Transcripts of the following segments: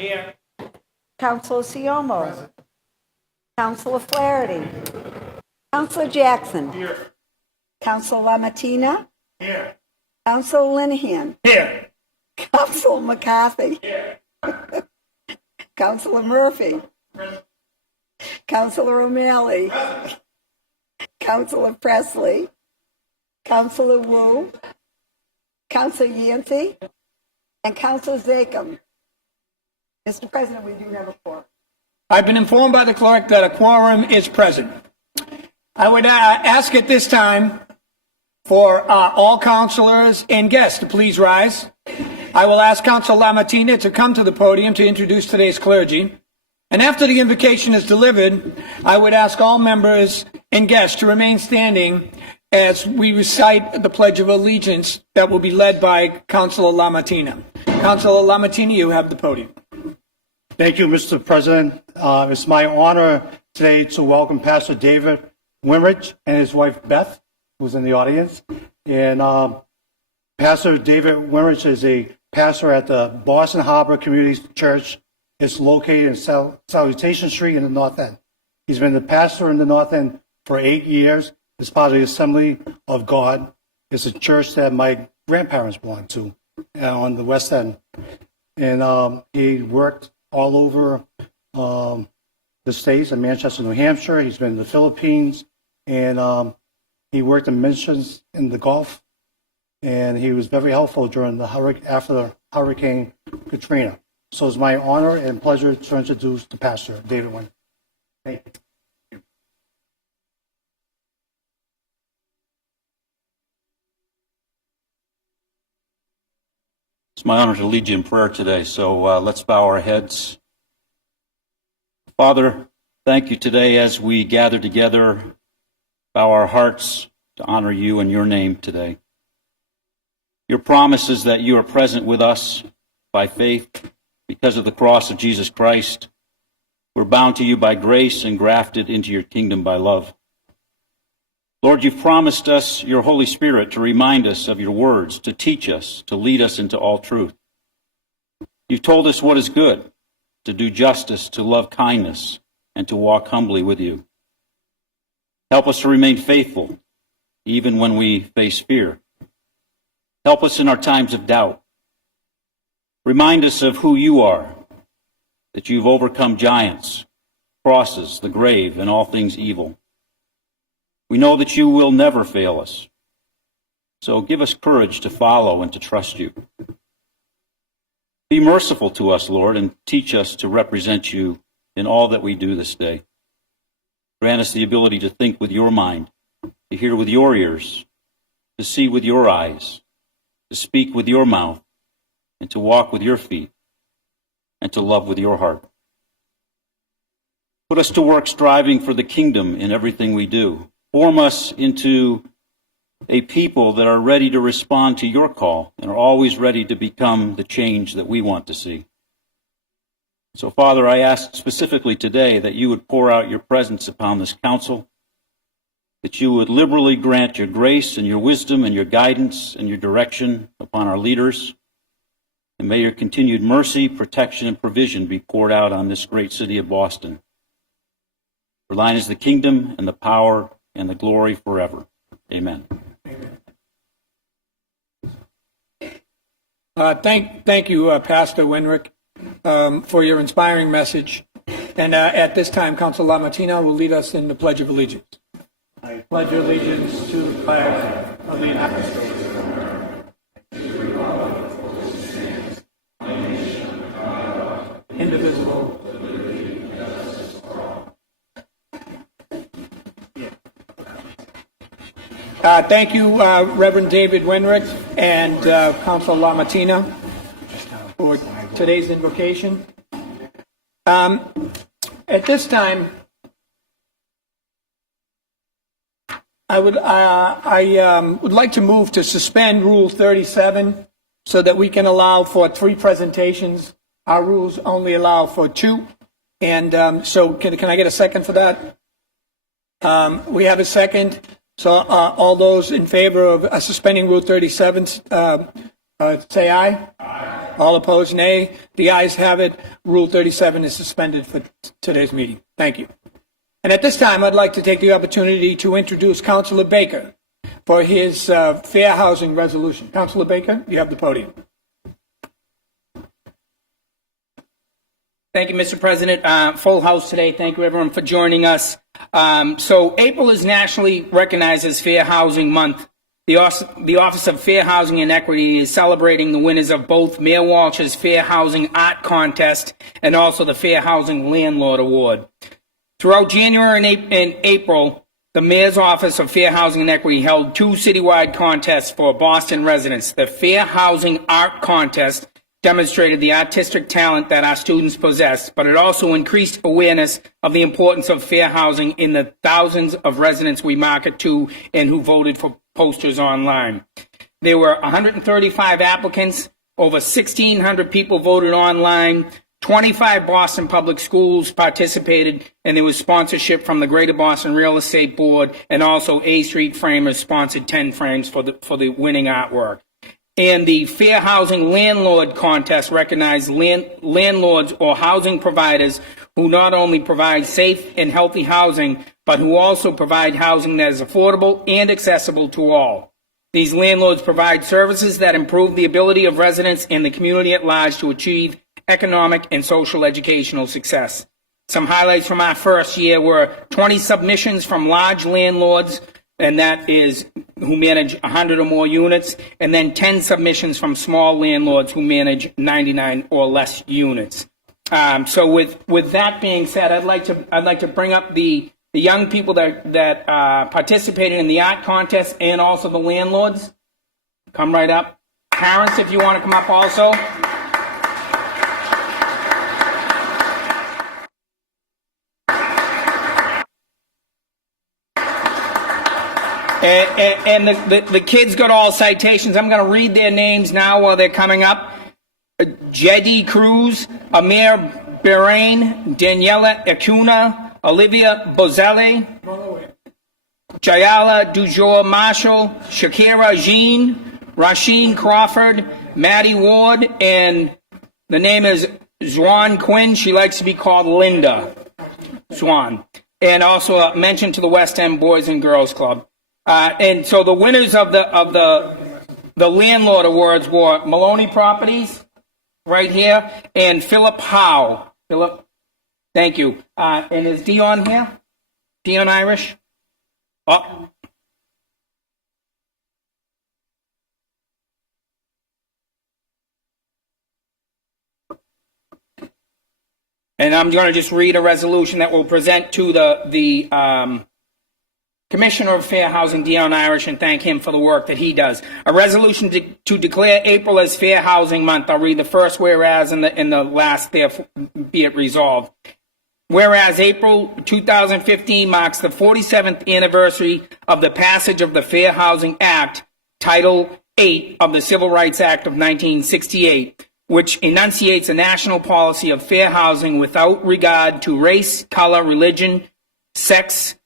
Here. Councilor Siomo. Councilor Flaherty. Councilor Jackson. Here. Councilor LaMattina. Here. Councilor Linehan. Here. Councilor McCarthy. Here. Councilor Murphy. Councilor O'Malley. Councilor Presley. Councilor Wu. Councilor Yancey. And Councilor Zachem. Mr. President, we do have a quorum. I've been informed by the clerk that a quorum is present. I would ask at this time for all councilors and guests to please rise. I will ask Councilor LaMattina to come to the podium to introduce today's clergy. And after the invocation is delivered, I would ask all members and guests to remain standing as we recite the Pledge of Allegiance that will be led by Councilor LaMattina. Councilor LaMattina, you have the podium. Thank you, Mr. President. It's my honor today to welcome Pastor David Winrich and his wife Beth, who's in the audience. And Pastor David Winrich is a pastor at the Boston Harbor Community Church. It's located in Salutation Street in the North End. He's been the pastor in the North End for 8 years. It's part of the Assembly of God. It's a church that my grandparents belonged to on the West End. And he worked all over the states, in Manchester, New Hampshire. He's been in the Philippines, and he worked in missions in the Gulf, and he was very helpful during after Hurricane Katrina. So it's my honor and pleasure to introduce the pastor, David Winrich. Thank you. It's my honor to lead you in prayer today, so let's bow our heads. Father, thank you today as we gather together, bow our hearts to honor you in your name today. Your promise is that you are present with us by faith because of the cross of Jesus Christ. We're bound to you by grace and grafted into your kingdom by love. Lord, you've promised us your Holy Spirit to remind us of your words, to teach us, to lead us into all truth. You've told us what is good, to do justice, to love kindness, and to walk humbly with you. Help us to remain faithful, even when we face fear. Help us in our times of doubt. Remind us of who you are, that you've overcome giants, crosses, the grave, and all things evil. We know that you will never fail us. So give us courage to follow and to trust you. Be merciful to us, Lord, and teach us to represent you in all that we do this day. Grant us the ability to think with your mind, to hear with your ears, to see with your eyes, to speak with your mouth, and to walk with your feet, and to love with your heart. Put us to work striving for the kingdom in everything we do. Form us into a people that are ready to respond to your call and are always ready to become the change that we want to see. So, Father, I ask specifically today that you would pour out your presence upon this council, that you would liberally grant your grace and your wisdom and your guidance and your direction upon our leaders, and may your continued mercy, protection, and provision be poured out on this great city of Boston. For thine is the kingdom and the power and the glory forever. Amen. Thank you, Pastor Winrich, for your inspiring message. And at this time, Councilor LaMattina will lead us in the Pledge of Allegiance. I pledge allegiance to the flag of the United States. Indivisible. Thank you, Reverend David Winrich and Council LaMattina for today's invocation. At this time, I would like to move to suspend Rule 37 so that we can allow for 3 presentations. Our rules only allow for 2. And so can I get a second for that? We have a second. So all those in favor of suspending Rule 37, say aye. Aye. All opposed, nay. The ayes have it. Rule 37 is suspended for today's meeting. Thank you. And at this time, I'd like to take the opportunity to introduce Councilor Baker for his fair housing resolution. Councilor Baker, you have the podium. Thank you, Mr. President. Full house today. Thank you, everyone, for joining us. So April is nationally recognized as Fair Housing Month. The Office of Fair Housing and Equity is celebrating the winners of both Mayor Walsh's Fair Housing Art Contest and also the Fair Housing Landlord Award. Throughout January and April, the Mayor's Office of Fair Housing and Equity held 2 citywide contests for Boston residents. The Fair Housing Art Contest demonstrated the artistic talent that our students possess, but it also increased awareness of the importance of fair housing in the thousands of residents we market to and who voted for posters online. There were 135 applicants, over 1,600 people voted online, 25 Boston public schools participated, and there was sponsorship from the Greater Boston Real Estate Board, and also A Street Framers sponsored 10 frames for the winning artwork. And the Fair Housing Landlord Contest recognized landlords or housing providers who not only provide safe and healthy housing, but who also provide housing that is affordable and accessible to all. These landlords provide services that improve the ability of residents and the community at large to achieve economic and social educational success. Some highlights from our first year were 20 submissions from large landlords, and that is who manage 100 or more units, and then 10 submissions from small landlords who manage 99 or less units. So with that being said, I'd like to bring up the young people that participated in the art contest and also the landlords. Come right up. Parents, if you want to come up also. And the kids got all citations. I'm going to read their names now while they're coming up. Jedi Cruz, Amir Bahrain, Daniela Acuna, Olivia Bozelli, Jayala Dujour Marshall, Shakira Jean, Rasheen Crawford, Maddie Ward, and the name is Zwan Quinn. She likes to be called Linda Zwan. And also a mention to the West End Boys and Girls Club. And so the winners of the landlord awards were Maloney Properties, right here, and Philip Howe. Philip, thank you. And is Dion here? Dion Irish? Oh. And I'm going to just read a resolution that we'll present to the Commissioner of Fair Housing, Dion Irish, and thank him for the work that he does. A resolution to declare April as Fair Housing Month. I'll read the first whereas and the last, therefore, be it resolved. Whereas April 2015 marks the 47th anniversary of the passage of the Fair Housing Act, Title 8 of the Civil Rights Act of 1968, which enunciates a national policy of fair housing without regard to race, color, religion, sex,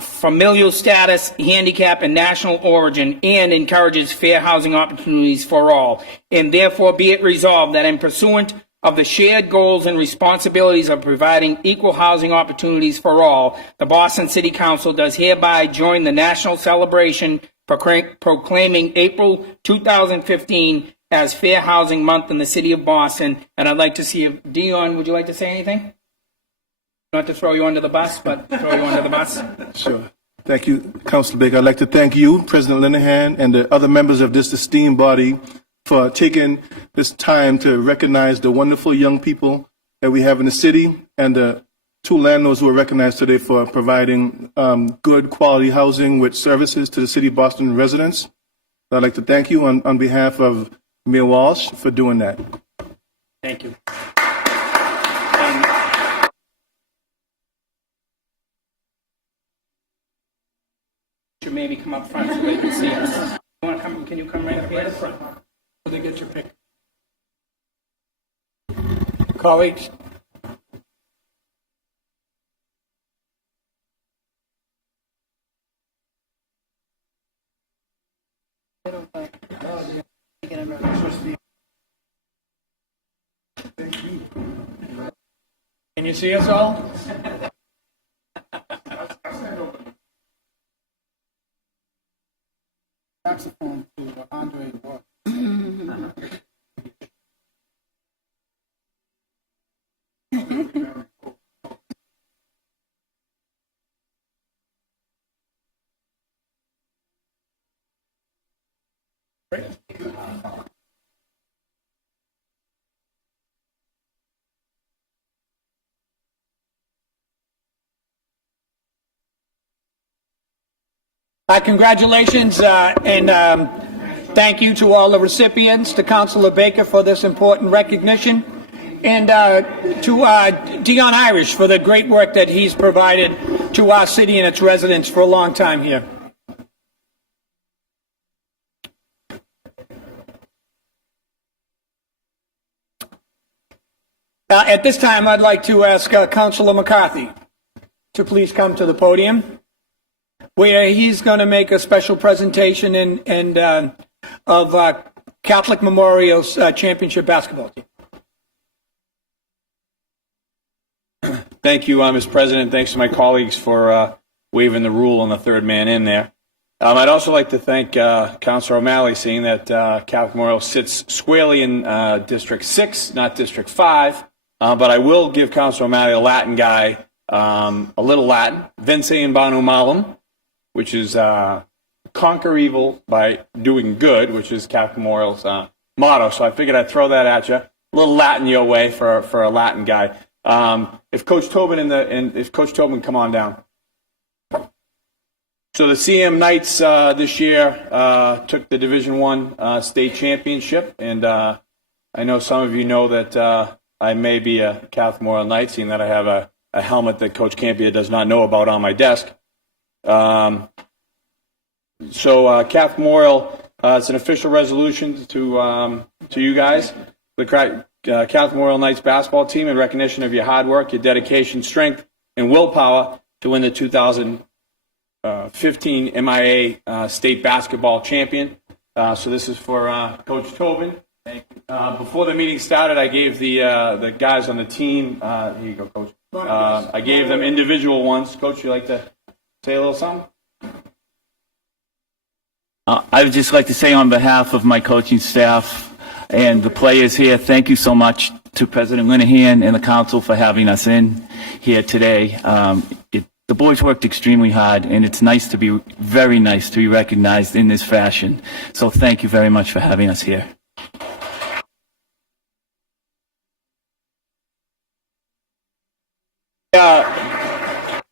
familial status, handicap, and national origin, and encourages fair housing opportunities for all. And therefore be it resolved that in pursuant of the shared goals and responsibilities of providing equal housing opportunities for all, the Boston City Council does hereby join the national celebration proclaiming April 2015 as Fair Housing Month in the City of Boston. And I'd like to see if, Dion, would you like to say anything? Not to throw you under the bus, but throw you under the bus. Sure. Thank you, Councilor Baker. I'd like to thank you, President Linehan, and the other members of this esteemed body for taking this time to recognize the wonderful young people that we have in the city and the two landlords who are recognized today for providing good quality housing with services to the city of Boston residents. I'd like to thank you on behalf of Mayor Walsh for doing that. Thank you. Should maybe come up front so they can see us. You want to come? Can you come right up here? Front, so they get your pic. Colleagues, can you see us all? Saxophone to Andre Ward. Congratulations and thank you to all the recipients, to Councilor Baker for this important recognition, and to Dion Irish for the great work that he's provided to our city and its residents for a long time here. At this time, I'd like to ask Councilor McCarthy to please come to the podium, where he's going to make a special presentation of Catholic Memorial's championship basketball team. Thank you, Mr. President. Thanks to my colleagues for waiving the rule on the third man in there. I'd also like to thank Councilor O'Malley, seeing that Catholic Memorial sits squarely in District 6, not District 5. But I will give Councilor O'Malley, a Latin guy, a little Latin, Vince in Bonum Malum, which is conquer evil by doing good, which is Catholic Memorial's motto. So I figured I'd throw that at you. A little Latin your way for a Latin guy. If Coach Tobin if Coach Tobin come on down. So the CM Knights this year took the Division I state championship, and I know some of you know that I may be a Catholic Memorial Knight, seeing that I have a helmet that Coach Campia does not know about on my desk. So Catholic Memorial, it's an official resolution to you guys. The Catholic Memorial Knights basketball team, in recognition of your hard work, your dedication, strength, and willpower to win the 2015 MIA state basketball champion. So this is for Coach Tobin. Before the meeting started, I gave the guys on the team, here you go, Coach. I gave them individual ones. Coach, you like to say a little something? I would just like to say on behalf of my coaching staff and the players here, thank you so much to President Linehan and the council for having us in here today. The boys worked extremely hard, and it's very nice to be recognized in this fashion. So thank you very much for having us here.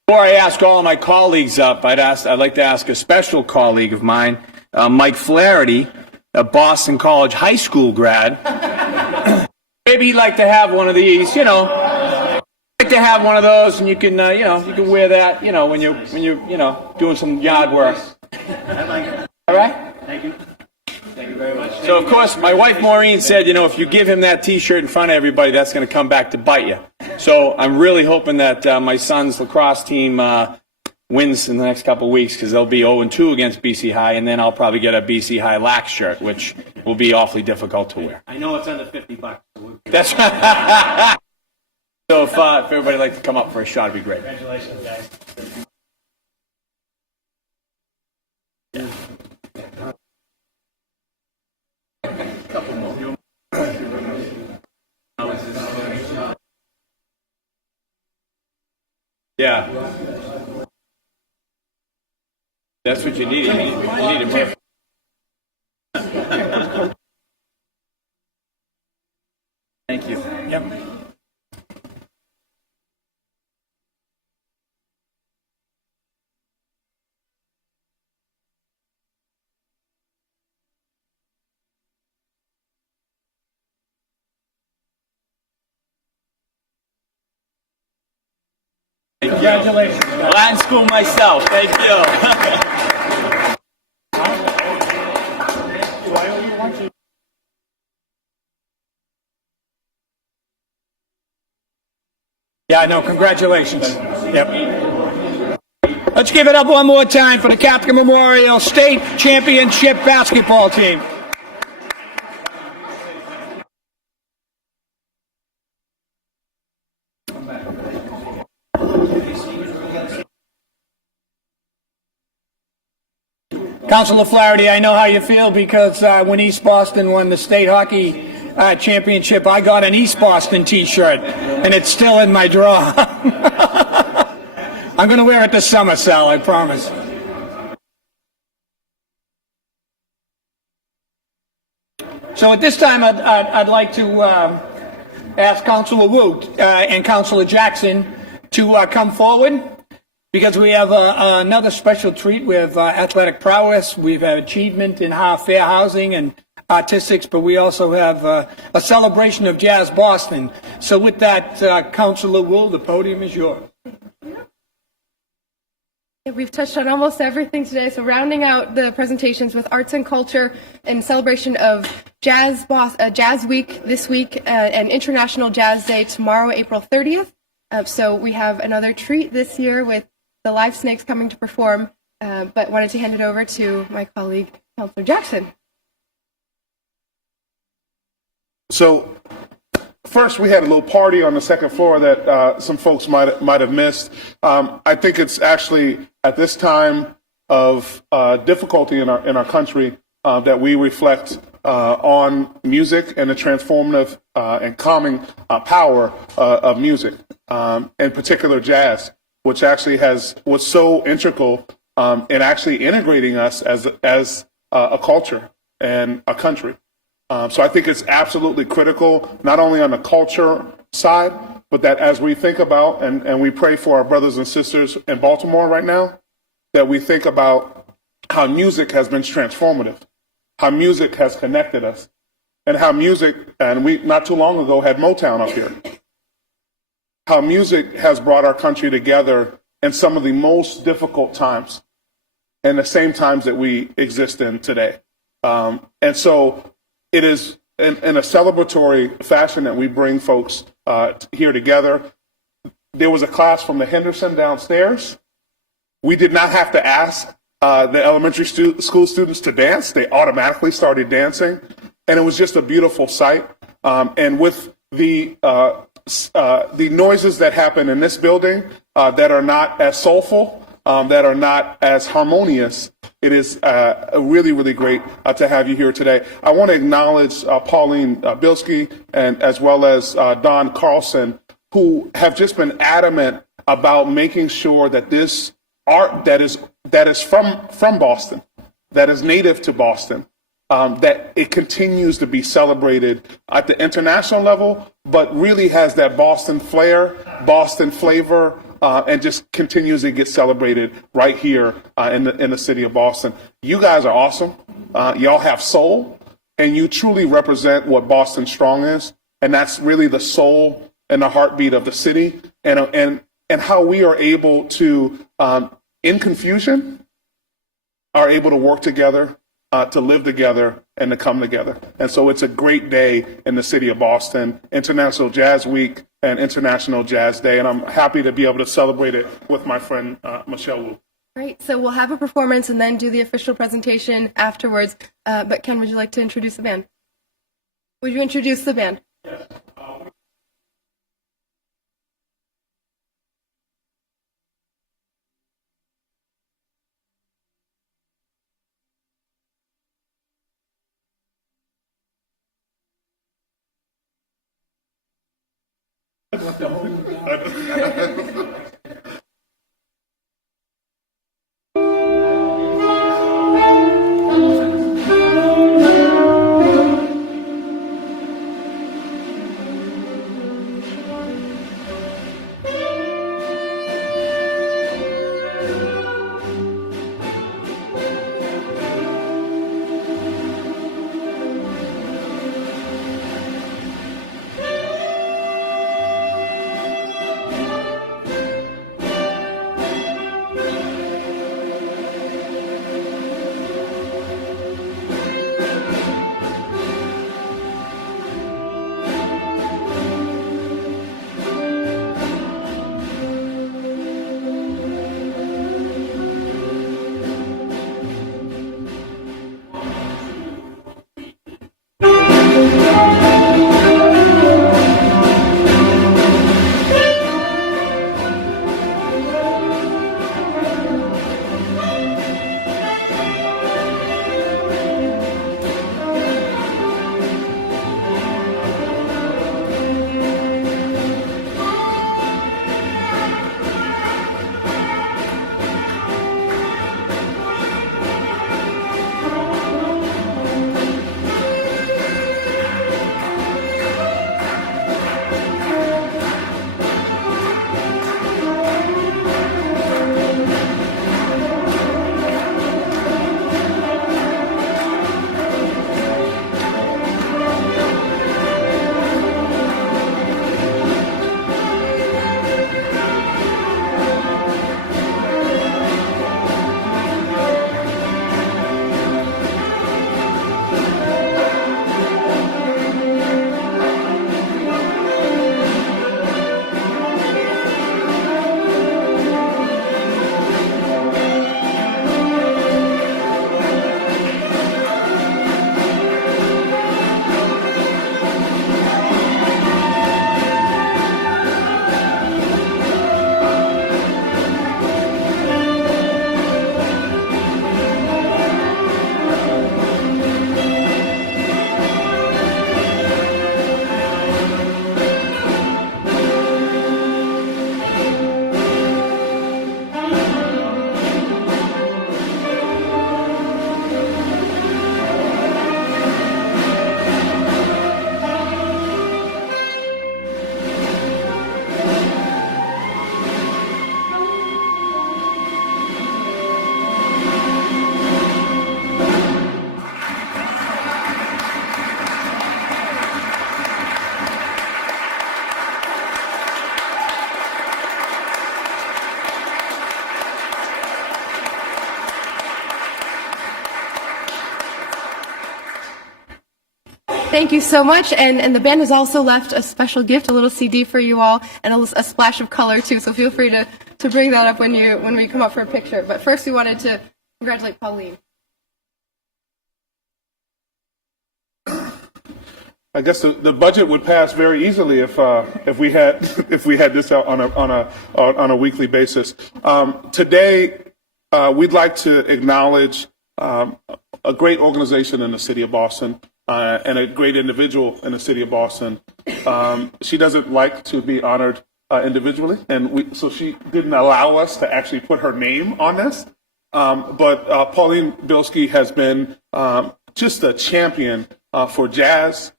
Before I ask all of my colleagues up, I'd like to ask a special colleague of mine, Mike Flaherty, a Boston College high school grad. Maybe he'd like to have one of these, like to have one of those, and you can you can wear that, when you're doing some yard work. All right? Thank you. Thank you very much. So, of course, my wife Maureen said, if you give him that T-shirt in front of everybody, that's going to come back to bite you. So I'm really hoping that my son's lacrosse team wins in the next couple of weeks, because they'll be 0-2 against BC High, and then I'll probably get a BC High lax shirt, which will be awfully difficult to wear. I know it's under $50. That's right. So if everybody would like to come up for a shot, it'd be great. Congratulations, guys. Yeah. That's what you need. You need a Murphy. Thank you. Yep. Congratulations. Latin school myself. Thank you. Yeah, no, congratulations. Yep. Let's give it up one more time for the Catholic Memorial State Championship basketball team. Councilor Flaherty, I know how you feel because when East Boston won the state hockey championship, I got an East Boston t-shirt, and it's still in my drawer. I'm going to wear it this summer, Sal, I promise. So at this time, I'd like to ask Councilor Wu and Councilor Jackson to come forward because we have another special treat. We have athletic prowess, we have achievement in fair housing and artistics, but we also have a celebration of Jazz Boston. So with that, Councilor Wu, the podium is yours. We've touched on almost everything today, so rounding out the presentations with arts and culture in celebration of Jazz Week this week and International Jazz Day tomorrow, April 30th. So we have another treat this year with the Live Snakes coming to perform, but wanted to hand it over to my colleague, Councilor Jackson. So first, we had a little party on the second floor that some folks might have missed. I think it's actually at this time of difficulty in our country that we reflect on music and the transformative and calming power of music, in particular jazz, which actually was so integral in actually integrating us as a culture and a country. So I think it's absolutely critical, not only on the culture side, but that as we think about and we pray for our brothers and sisters in Baltimore right now, that we think about how music has been transformative, how music has connected us, and how music, and we not too long ago had Motown up here, how music has brought our country together in some of the most difficult times and the same times that we exist in today. And so it is in a celebratory fashion that we bring folks here together. There was a class from the Henderson downstairs. We did not have to ask the elementary school students to dance. They automatically started dancing. And it was just a beautiful sight. And with the noises that happen in this building that are not as soulful, that are not as harmonious, it is really, really great to have you here today. I want to acknowledge Pauline Bilski and as well as Don Carlson, who have just been adamant about making sure that this art that is from Boston, that is native to Boston, that it continues to be celebrated at the international level, but really has that Boston flair, Boston flavor, and just continues to get celebrated right here in the city of Boston. You guys are awesome. Y'all have soul, and you truly represent what Boston Strong is, and that's really the soul and the heartbeat of the city, and how we are able to, in confusion, are able to work together, to live together, and to come together. And so it's a great day in the city of Boston, International Jazz Week and International Jazz Day, and I'm happy to be able to celebrate it with my friend Michelle Wu. Great. So we'll have a performance and then do the official presentation afterwards. But Ken, would you like to introduce the band? Would you introduce the band? Yes. Thank you so much. And the band has also left a special gift, a little CD for you all, and a splash of color too. So feel free to bring that up when we come up for a picture. But first, we wanted to congratulate Pauline. I guess the budget would pass very easily if we had this out on a weekly basis. Today, we'd like to acknowledge a great organization in the city of Boston and a great individual in the city of Boston. She doesn't like to be honored individually, and so she didn't allow us to actually put her name on this. But Pauline Bilski has been just a champion for jazz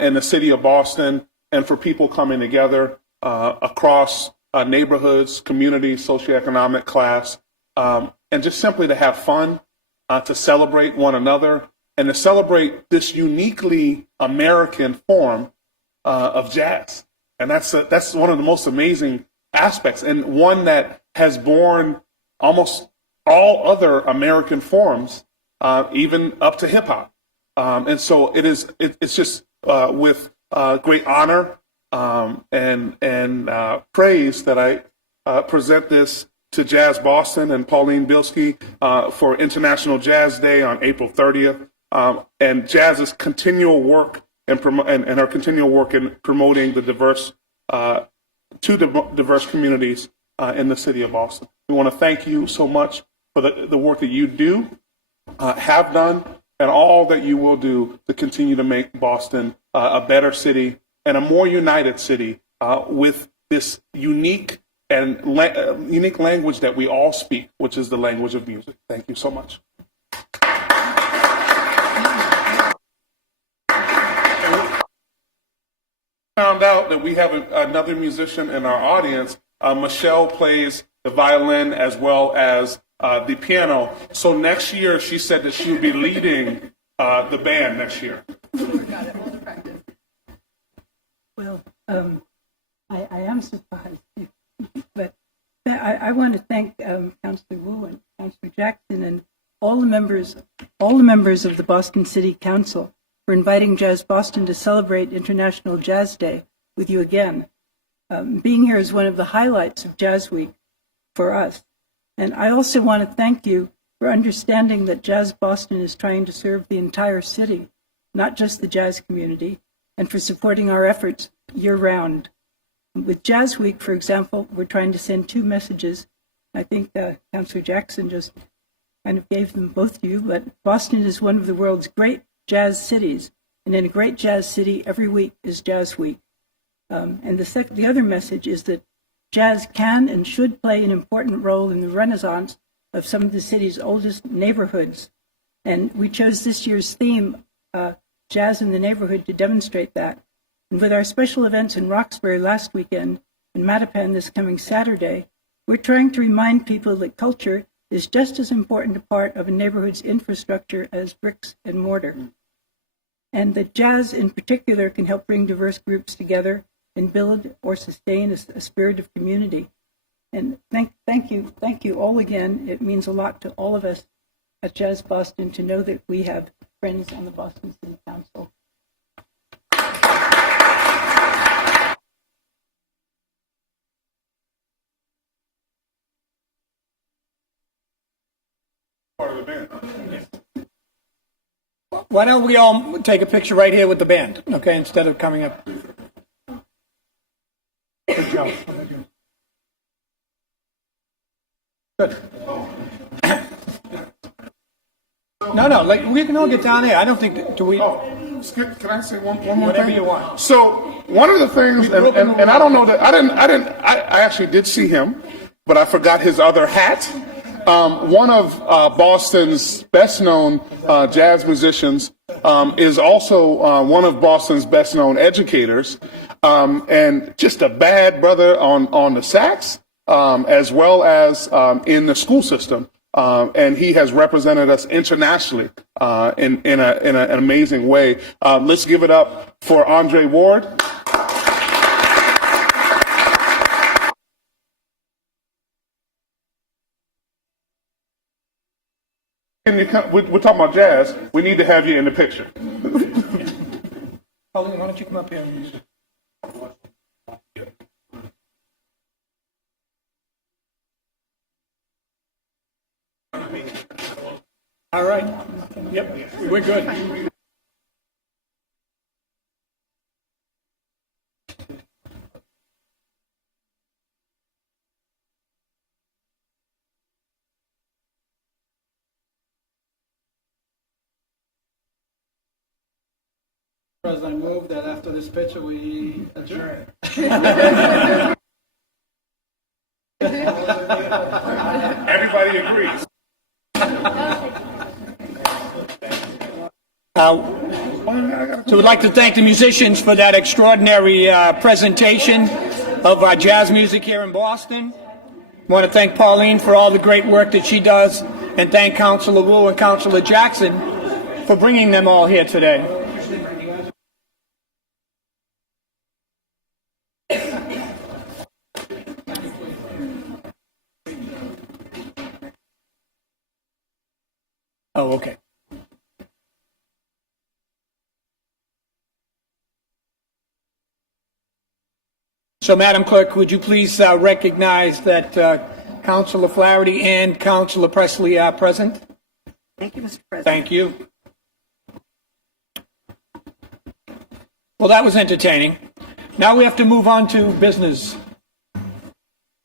in the city of Boston, and for people coming together across neighborhoods, communities, socioeconomic class, and just simply to have fun, to celebrate one another, and to celebrate this uniquely American form of jazz. And that's one of the most amazing aspects, and one that has borne almost all other American forms, even up to hip hop. And so it's just with great honor and praise that I present this to Jazz Boston and Pauline Bilski for International Jazz Day on April 30th, and Jazz's continual work and her continual work in promoting the diverse communities in the city of Boston. We want to thank you so much for the work that you do, have done, and all that you will do to continue to make Boston a better city and a more united city with this unique language that we all speak, which is the language of music. Thank you so much. Found out that we have another musician in our audience. Michelle plays the violin as well as the piano. So next year, she said that she would be leading the band next year. Well, I am surprised, but I want to thank Councillor Wu and Councillor Jackson and all the members of the Boston City Council for inviting Jazz Boston to celebrate International Jazz Day with you again. Being here is one of the highlights of Jazz Week for us. And I also want to thank you for understanding that Jazz Boston is trying to serve the entire city, not just the jazz community, and for supporting our efforts year-round. With Jazz Week, for example, we're trying to send two messages. I think Councillor Jackson just kind of gave them both to you, but Boston is one of the world's great jazz cities, and in a great jazz city, every week is Jazz Week. And the other message is that jazz can and should play an important role in the renaissance of some of the city's oldest neighborhoods. And we chose this year's theme, Jazz in the Neighborhood, to demonstrate that. And with our special events in Roxbury last weekend and Mattapan this coming Saturday, we're trying to remind people that culture is just as important a part of a neighborhood's infrastructure as bricks and mortar. And that jazz in particular can help bring diverse groups together and build or sustain a spirit of community. And thank you all again. It means a lot to all of us at Jazz Boston to know that we have friends on the Boston City Council. Part of the band. Why don't we all take a picture right here with the band, okay, instead of coming up. Good job. Good. No, like, we can all get down here. I don't think, do we? Can I say one more Whatever thing? you want. So one of the things, and I don't know that I actually did see him, but I forgot his other hat. One of Boston's best-known jazz musicians is also one of Boston's best-known educators, and just a bad brother on the sax, as well as in the school system. And he has represented us internationally in an amazing way. Let's give it up for Andre Ward. We're talking about jazz. We need to have you in the picture. Pauline, why don't you come up here? All right. Yep, we're good. President, I move that after this picture, we adjourn. Everybody agrees. So we'd like to thank the musicians for that extraordinary presentation of our jazz music here in Boston. I want to thank Pauline for all the great work that she does, and thank Councilor Wu and Councilor Jackson for bringing them all here today. Oh, okay. So, Madam Clerk, would you please recognize that Councilor Flaherty and Councilor Presley are present? Thank you, Mr. President. Thank you. Well, that was entertaining. Now we have to move on to business.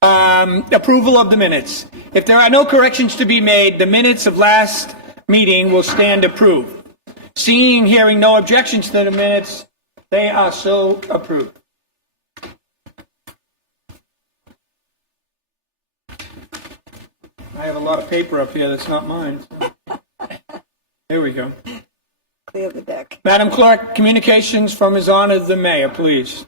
Approval of the minutes. If there are no corrections to be made, the minutes of last meeting will stand approved. Seeing, hearing no objections to the minutes, they are so approved. I have a lot of paper up here that's not mine. So. Here we go. Clear the deck. Madam Clerk, communications from His Honor the Mayor, please.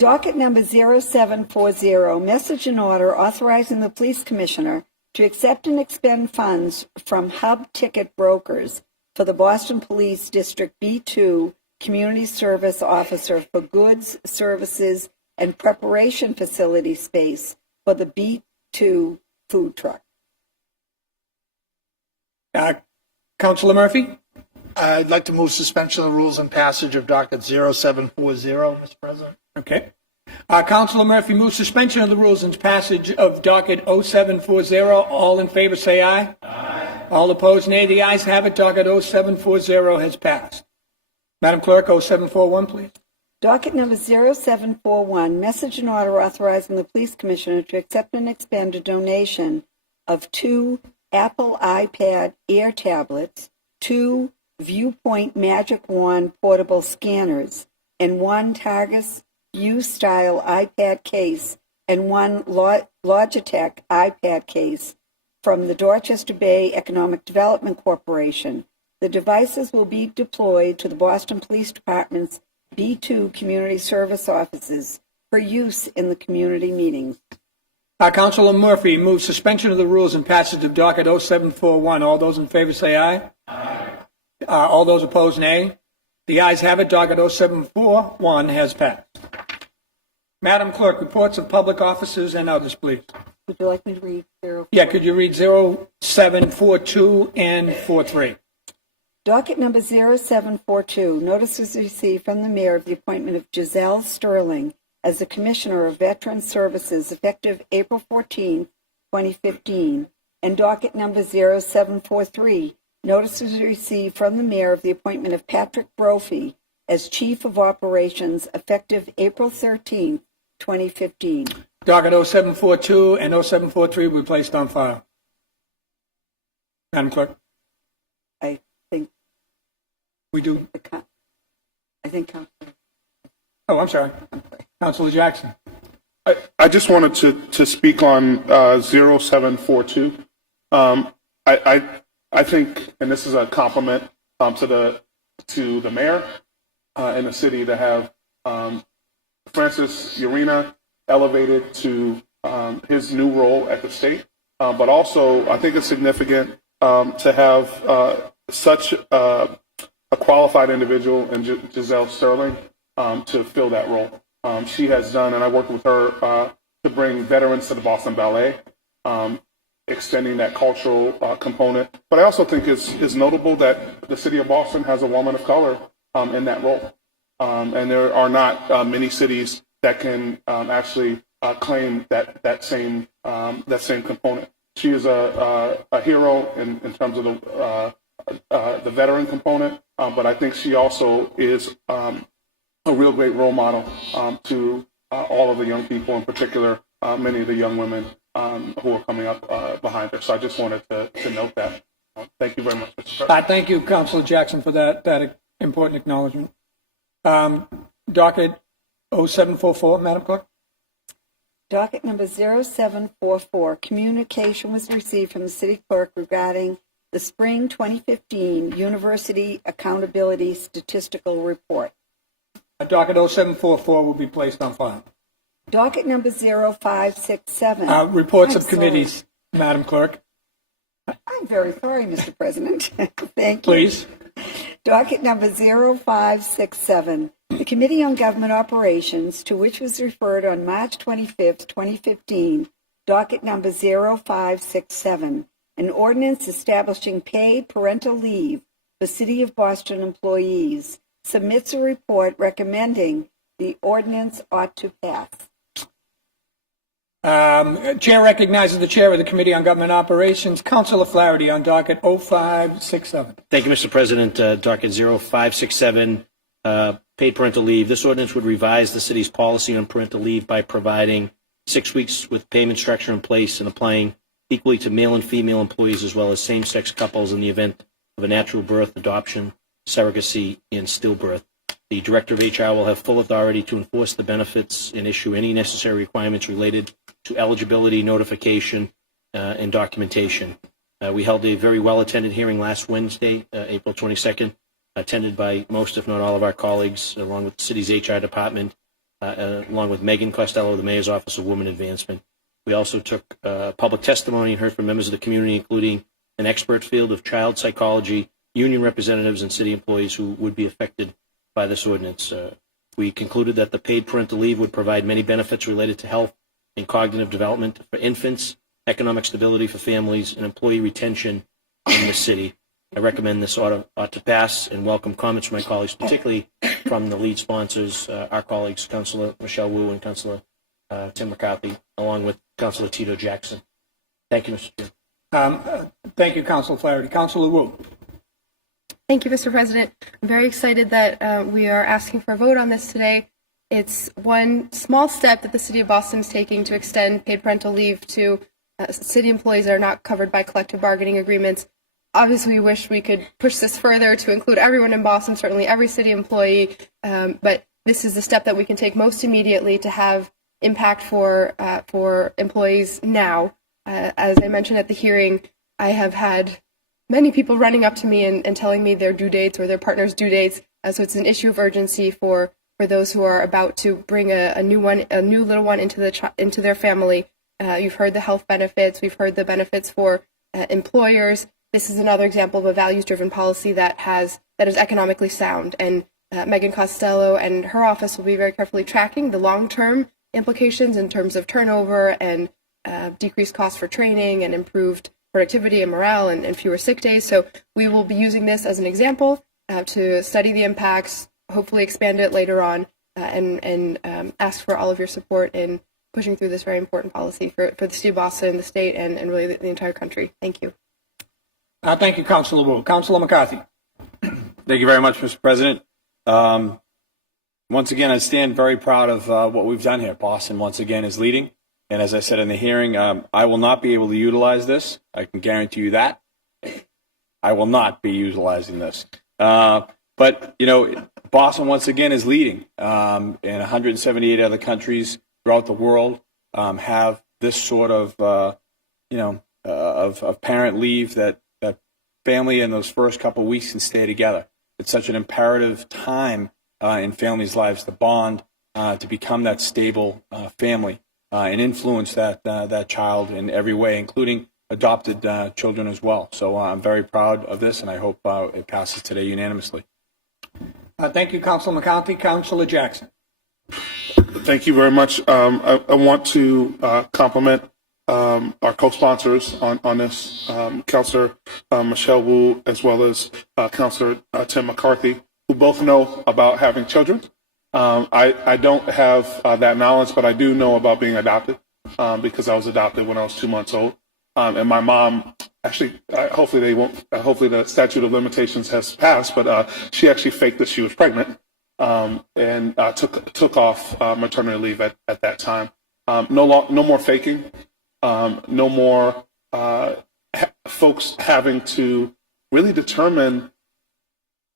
Docket number 0740, message and order authorizing the police commissioner to accept and expend funds from Hub Ticket Brokers for the Boston Police District B2 Community Service Officer for goods, services, and preparation facility space for the B2 food truck. Councilor Murphy? I'd like to move suspension of the rules and passage of docket 0740, Mr. President. Okay. Councilor Murphy moves suspension of the rules and passage of docket 0740. All in favor say aye. Aye. All opposed nay. The ayes have it. Docket 0740 has passed. Madam Clerk, 0741, please. Docket number 0741, message and order authorizing the police commissioner to accept and expend a donation of 2 Apple iPad Air tablets, 2 Viewpoint Magic Wand portable scanners, and 1 Targus View-style iPad case and 1 Logitech iPad case from the Dorchester Bay Economic Development Corporation. The devices will be deployed to the Boston Police Department's B2 community service offices for use in the community meetings. Councilor Murphy moves suspension of the rules and passage of docket 0741. All those in favor say aye. Aye. All those opposed, nay. The ayes have it. Docket 0741 has passed. Madam Clerk, reports of public officers and others, please. Would you like me to read 04? Yeah, could you read 0742 and 43? Docket number 0742, notices received from the mayor of the appointment of Giselle Sterling as the Commissioner of Veteran Services effective April 14, 2015. And docket number 0743, notices received from the mayor of the appointment of Patrick Brophy as Chief of Operations effective April 13, 2015. Docket 0742 and 0743 will be placed on file. Madam Clerk, I think we do. I think Councilor. Oh, I'm sorry. Councilor Jackson. I just wanted to speak on 0742. I think, and this is a compliment to the mayor and the city to have Francis Urena elevated to his new role at the state, but also I think it's significant to have such a qualified individual in Giselle Sterling to fill that role. She has done, and I worked with her to bring veterans to the Boston Ballet, extending that cultural component. But I also think it's notable that the city of Boston has a woman of color in that role. and there are not many cities that can actually claim that same component. She is a hero in terms of the veteran component, but I think she also is a real great role model to all of the young people, in particular many of the young women who are coming up behind her. So I just wanted to note that. Thank you very much, Mr. President. Thank you, Councilor Jackson, for that important acknowledgement. Docket 0744, Madam Clerk. Docket number 0744, communication was received from the city clerk regarding the spring 2015 University Accountability Statistical Report. Docket 0744 will be placed on file. Docket number 0567. Reports I'm of committees, Madam Clerk, I'm very sorry, Mr. President. Thank you. please. Docket number 0567. The Committee on Government Operations, to which was referred on March 25th, 2015, docket number 0567, an ordinance establishing paid parental leave for City of Boston employees, submits a report recommending the ordinance ought to pass. Chair recognizes the Chair of the Committee on Government Operations, Councilor Flaherty, on docket 0567. Thank you, Mr. President. Docket 0567, paid parental leave. This ordinance would revise the city's policy on parental leave by providing 6 weeks with payment structure in place and applying equally to male and female employees as well as same-sex couples in the event of a natural birth, adoption, surrogacy, and stillbirth. The Director of HR will have full authority to enforce the benefits and issue any necessary requirements related to eligibility, notification, and documentation. We held a very well-attended hearing last Wednesday, April 22nd, attended by most, if not all, of our colleagues, along with the city's HR department, along with Megan Costello, the Mayor's Office of Women Advancement. We also took public testimony and heard from members of the community, including an expert field of child psychology, union representatives, and city employees who would be affected by this ordinance. We concluded that the paid parental leave would provide many benefits related to health and cognitive development for infants, economic stability for families, and employee retention in the city. I recommend this ought to pass and welcome comments from my colleagues, particularly from the lead sponsors, our colleagues, Councilor Michelle Wu and Councilor Tim McCarthy, along with Councilor Tito Jackson. Thank you, Mr. Chair. Thank you, Councilor Flaherty. Councilor Wu. Thank you, Mr. President. I'm very excited that we are asking for a vote on this today. It's one small step that the City of Boston is taking to extend paid parental leave to city employees that are not covered by collective bargaining agreements. Obviously, we wish we could push this further to include everyone in Boston, certainly every city employee, but this is the step that we can take most immediately to have impact for employees now. As I mentioned at the hearing, I have had many people running up to me and telling me their due dates or their partner's due dates. So it's an issue of urgency for those who are about to bring a new little one into their family. You've heard the health benefits. We've heard the benefits for employers. This is another example of a values-driven policy that is economically sound. And Megan Costello and her office will be very carefully tracking the long-term implications in terms of turnover and decreased costs for training and improved productivity and morale and fewer sick days. So we will be using this as an example to study the impacts, hopefully expand it later on, and ask for all of your support in pushing through this very important policy for the city of Boston, the state, and really the entire country. Thank you. Thank you, Councilor Wu. Councilor McCarthy. Thank you very much, Mr. President. Once again, I stand very proud of what we've done here. Boston, once again, is leading. And as I said in the hearing, I will not be able to utilize this. I can guarantee you that. I will not be utilizing this. But, you know, Boston, once again, is leading. And 178 other countries throughout the world have this sort of, of parent leave that family in those first couple of weeks can stay together. It's such an imperative time in families' lives to bond, to become that stable family. And influence that child in every way, including adopted children as well. So I'm very proud of this, and I hope it passes today unanimously. Thank you, Councilor McCarthy. Councilor Jackson. Thank you very much. I want to compliment our co-sponsors on this, Councilor Michelle Wu, as well as Councilor Tim McCarthy. who both know about having children. I don't have that knowledge, but I do know about being adopted because I was adopted when I was 2 months old. And my mom, actually, hopefully they won't. Hopefully the statute of limitations has passed, but she actually faked that she was pregnant and took off maternity leave at that time. No more faking. No more folks having to really determine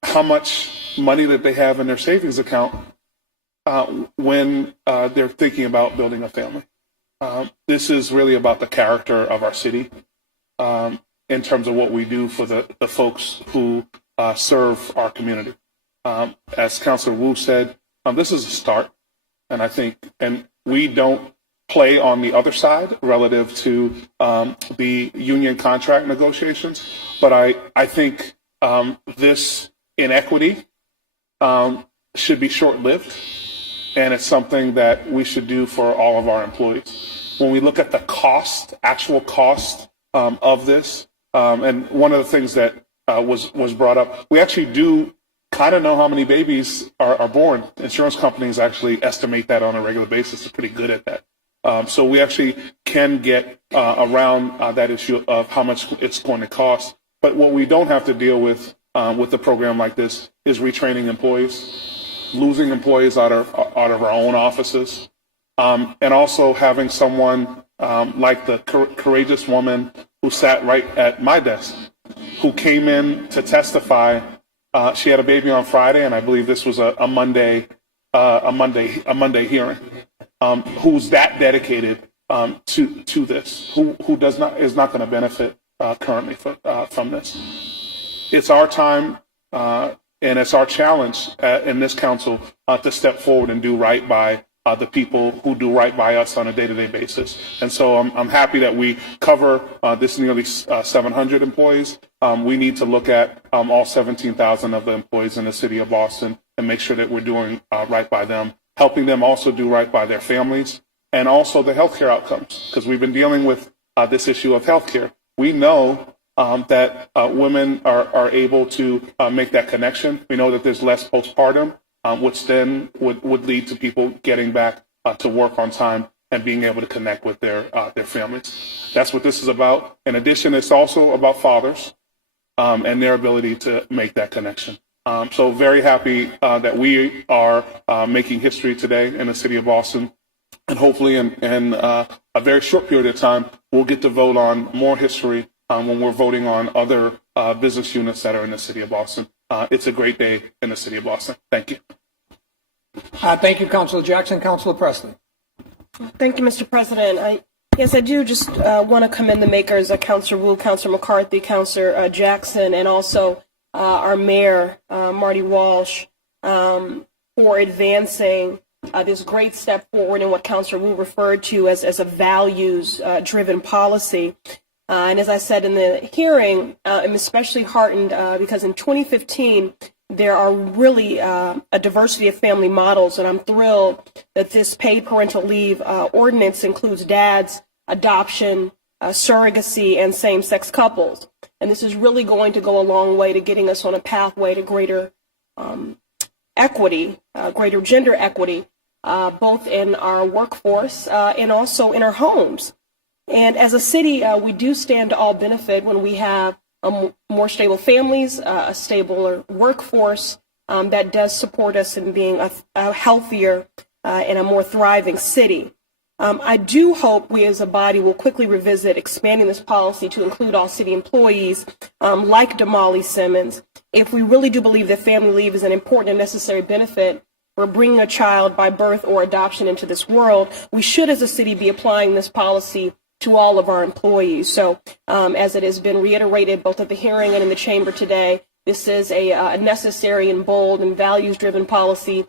how much money that they have in their savings account when they're thinking about building a family. This is really about the character of our city in terms of what we do for the folks who serve our community. As Councilor Wu said, this is a start, and I think, and we don't play on the other side relative to the union contract negotiations, but I think this inequity should be short-lived, and it's something that we should do for all of our employees. When we look at the cost, actual cost of this, and one of the things that was brought up, we actually do kind of know how many babies are born. Insurance companies actually estimate that on a regular basis. They're pretty good at that. So we actually can get around that issue of how much it's going to cost. But what we don't have to deal with a program like this is retraining employees, losing employees out of our own offices, and also having someone like the courageous woman who sat right at my desk, who came in to testify. She had a baby on Friday, and I believe this was a Monday hearing. Who's that dedicated to this? Who is not going to benefit currently from this? It's our time, and it's our challenge in this council to step forward and do right by the people who do right by us on a day-to-day basis. And so I'm happy that we cover this nearly 700 employees. We need to look at all 17,000 of the employees in the city of Boston and make sure that we're doing right by them, helping them also do right by their families, and also the healthcare outcomes, because we've been dealing with this issue of healthcare. We know that women are able to make that connection. We know that there's less postpartum, which then would lead to people getting back to work on time and being able to connect with their families. That's what this is about. In addition, it's also about fathers and their ability to make that connection. So very happy that we are making history today in the city of Boston. And hopefully in a very short period of time, we'll get to vote on more history when we're voting on other business units that are in the city of Boston. It's a great day in the city of Boston. Thank you. Thank you, Councilor Jackson. Councilor Presley. Thank you, Mr. President. I do just want to commend the makers, Councilor Wu, Councilor McCarthy, Councilor Jackson, and also our mayor, Marty Walsh, for advancing this great step forward in what Councilor Wu referred to as a values-driven policy. And as I said in the hearing, I'm especially heartened because in 2015, there are really a diversity of family models, and I'm thrilled that this paid parental leave ordinance includes dads, adoption, surrogacy, and same-sex couples. And this is really going to go a long way to getting us on a pathway to greater equity, greater gender equity, both in our workforce and also in our homes. And as a city, we do stand to all benefit when we have more stable families, a stabler workforce that does support us in being a healthier and a more thriving city. I do hope we as a body will quickly revisit expanding this policy to include all city employees like Damali Simmons. If we really do believe that family leave is an important and necessary benefit for bringing a child by birth or adoption into this world, we should as a city be applying this policy to all of our employees. So as it has been reiterated both at the hearing and in the chamber today, this is a necessary and bold and values-driven policy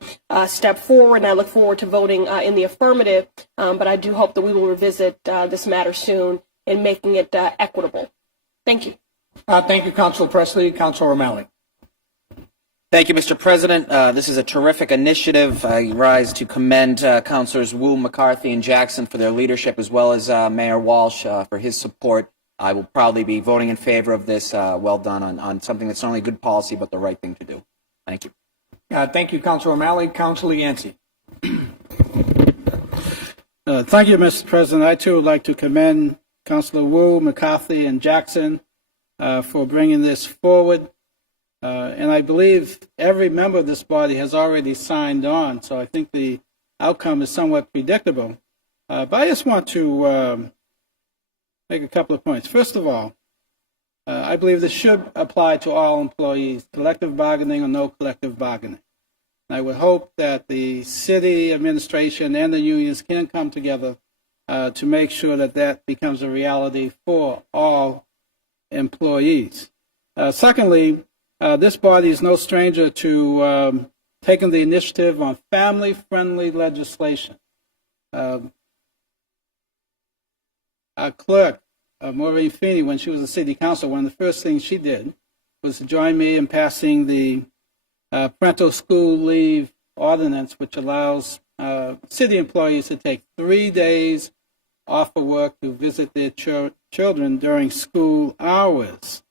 step forward, and I look forward to voting in the affirmative, but I do hope that we will revisit this matter soon in making it equitable. Thank you. Thank you, Councilor Presley. Councilor O'Malley. Thank you, Mr. President. This is a terrific initiative. I rise to commend Councilors Wu, McCarthy, and Jackson for their leadership, as well as Mayor Walsh for his support. I will probably be voting in favor of this. Well done on something that's not only good policy, but the right thing to do. Thank you. Thank you, Councilor O'Malley. Councilor Yancey. Thank you, Mr. President. I too would like to commend Councilor Wu, McCarthy, and Jackson for bringing this forward. And I believe every member of this body has already signed on, so I think the outcome is somewhat predictable. But I just want to make a couple of points. First of all, I believe this should apply to all employees, collective bargaining or no collective bargaining. I would hope that the city administration and the unions can come together to make sure that that becomes a reality for all employees. Secondly, this body is no stranger to taking the initiative on family-friendly legislation. Our clerk, Maureen Feeney, when she was a city council, one of the first things she did was to join me in passing the parental school leave ordinance, which allows city employees to take 3 days off of work to visit their children during school hours.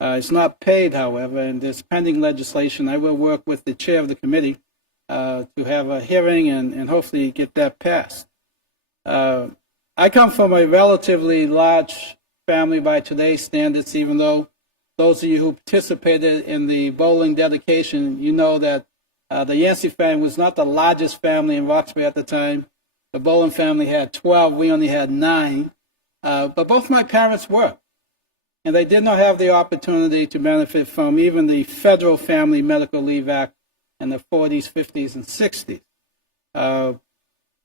It's not paid, however, and there's pending legislation. I will work with the chair of the committee to have a hearing and hopefully get that passed. I come from a relatively large family by today's standards, even though those of you who participated in the bowling dedication, you know that the Yancey family was not the largest family in Roxbury at the time. The Boland family had 12. We only had 9. But both my parents worked, and they did not have the opportunity to benefit from even the Federal Family Medical Leave Act in the 40s, 50s, and 60s.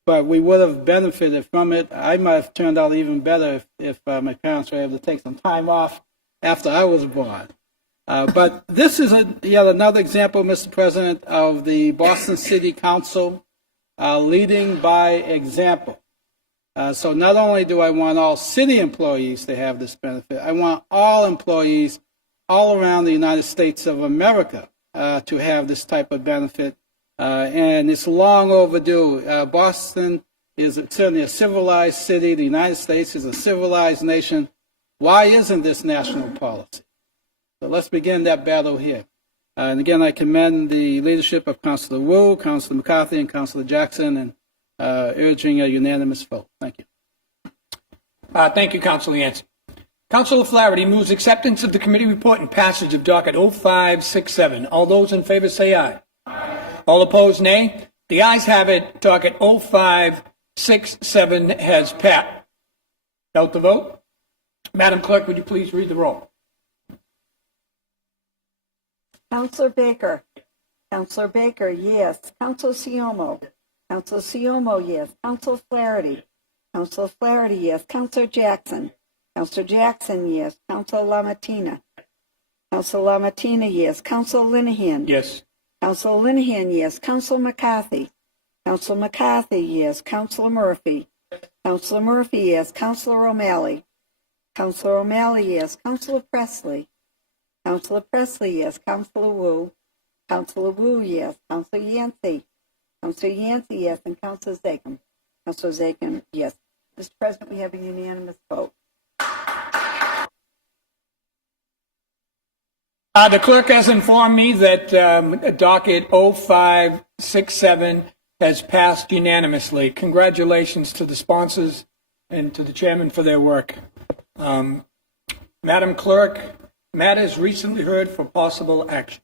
But we would have benefited from it. I might have turned out even better if my parents were able to take some time off after I was born. But this is yet another example, Mr. President, of the Boston City Council leading by example. So not only do I want all city employees to have this benefit, I want all employees all around the United States of America to have this type of benefit. And it's long overdue. Boston is certainly a civilized city. The United States is a civilized nation. Why isn't this national policy? So let's begin that battle here. And again, I commend the leadership of Councilor Wu, Councilor McCarthy, and Councilor Jackson, and urging a unanimous vote. Thank you. Thank you, Councilor Yancey. Councilor Flaherty moves acceptance of the committee report and passage of docket 0567. All those in favor say aye. All opposed, nay. The ayes have it. Docket 0567 has passed. Out the vote. Madam Clerk, would you please read the roll? Councilor Baker. Councilor Baker, yes. Councilor Siomo. Councilor Siomo, yes. Councilor Flaherty. Councilor Flaherty, yes. Councilor Jackson. Councilor Jackson, yes. Councilor LaMattina. Councilor LaMattina, yes. Councilor Linehan. Yes. Councilor Linehan, yes. Councilor McCarthy. Councilor McCarthy, yes. Councilor Murphy. Councilor Murphy, yes. Councilor O'Malley. Councilor O'Malley, yes. Councilor Presley. Councilor Presley, yes. Councilor Wu. Councilor Wu, yes. Councilor Yancey. Councilor Yancey, yes. And Councilor Zachem. Councilor Zachem, yes. Mr. President, we have a unanimous vote. The clerk has informed me that docket 0567 has passed unanimously. Congratulations to the sponsors and to the chairman for their work. Madam Clerk, matters recently heard for possible action.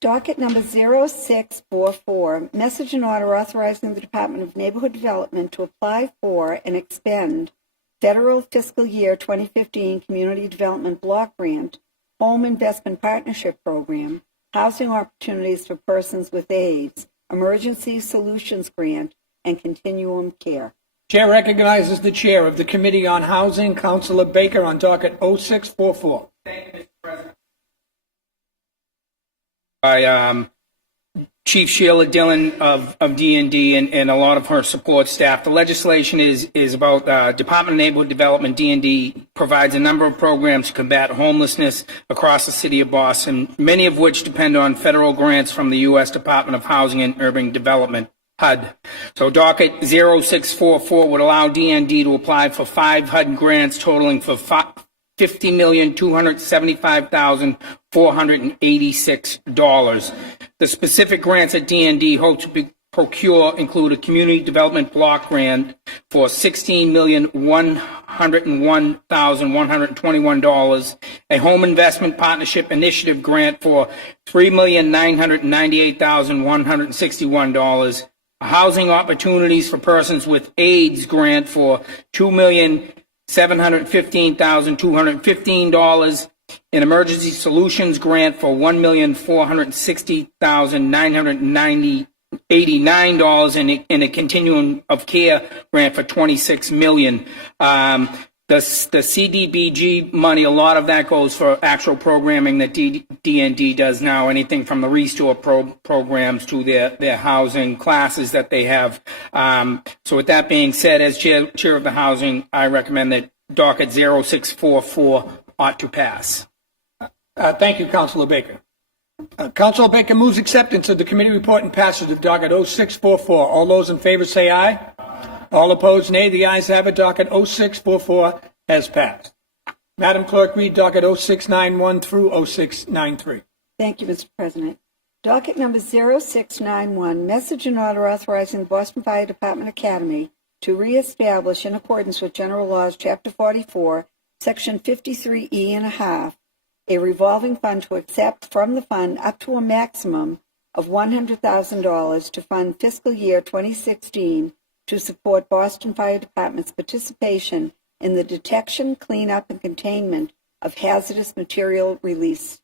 Docket number 0644, message and order authorizing the Department of Neighborhood Development to apply for and expend Federal Fiscal Year 2015 Community Development Block Grant, Home Investment Partnership Program, Housing Opportunities for Persons with AIDS, Emergency Solutions Grant, and Continuum Care. Chair recognizes the chair of the Committee on Housing, Councilor Baker, on docket 0644. Thank you, Mr. President. By Chief Sheila Dillon of D&D and a lot of her support staff. The legislation is about Department of Neighborhood Development. D&D provides a number of programs to combat homelessness across the city of Boston, many of which depend on federal grants from the U.S. Department of Housing and Urban Development, HUD. So docket 0644 would allow D&D to apply for 5 HUD grants totaling for $50,275,000 $486. The specific grants that D&D hope to procure include a community development block grant for $16,101,121, a home investment partnership initiative grant for $3,998,161, a housing opportunities for persons with AIDS grant for $2,715,215, an emergency solutions grant for $1,460,989, and a continuum of care grant for $26 million. The CDBG money, a lot of that goes for actual programming that D&D does now, anything from the Restore programs to their housing classes that they have. So with that being said, as chair of the housing, I recommend that docket 0644 ought to pass. Thank you, Councilor Baker. Councilor Baker moves acceptance of the committee report and passage of docket 0644. All those in favor say aye. All opposed, nay. The ayes have it. Docket 0644 has passed. Madam Clerk, read docket 0691 through 0693. Thank you, Mr. President. Docket number 0691, message and order authorizing the Boston Fire Department Academy to reestablish, in accordance with General Laws, Chapter 44, Section 53E and a half, a revolving fund to accept from the fund up to a maximum of $100,000 to fund fiscal year 2016 to support Boston Fire Department's participation in the detection, cleanup, and containment of hazardous material release.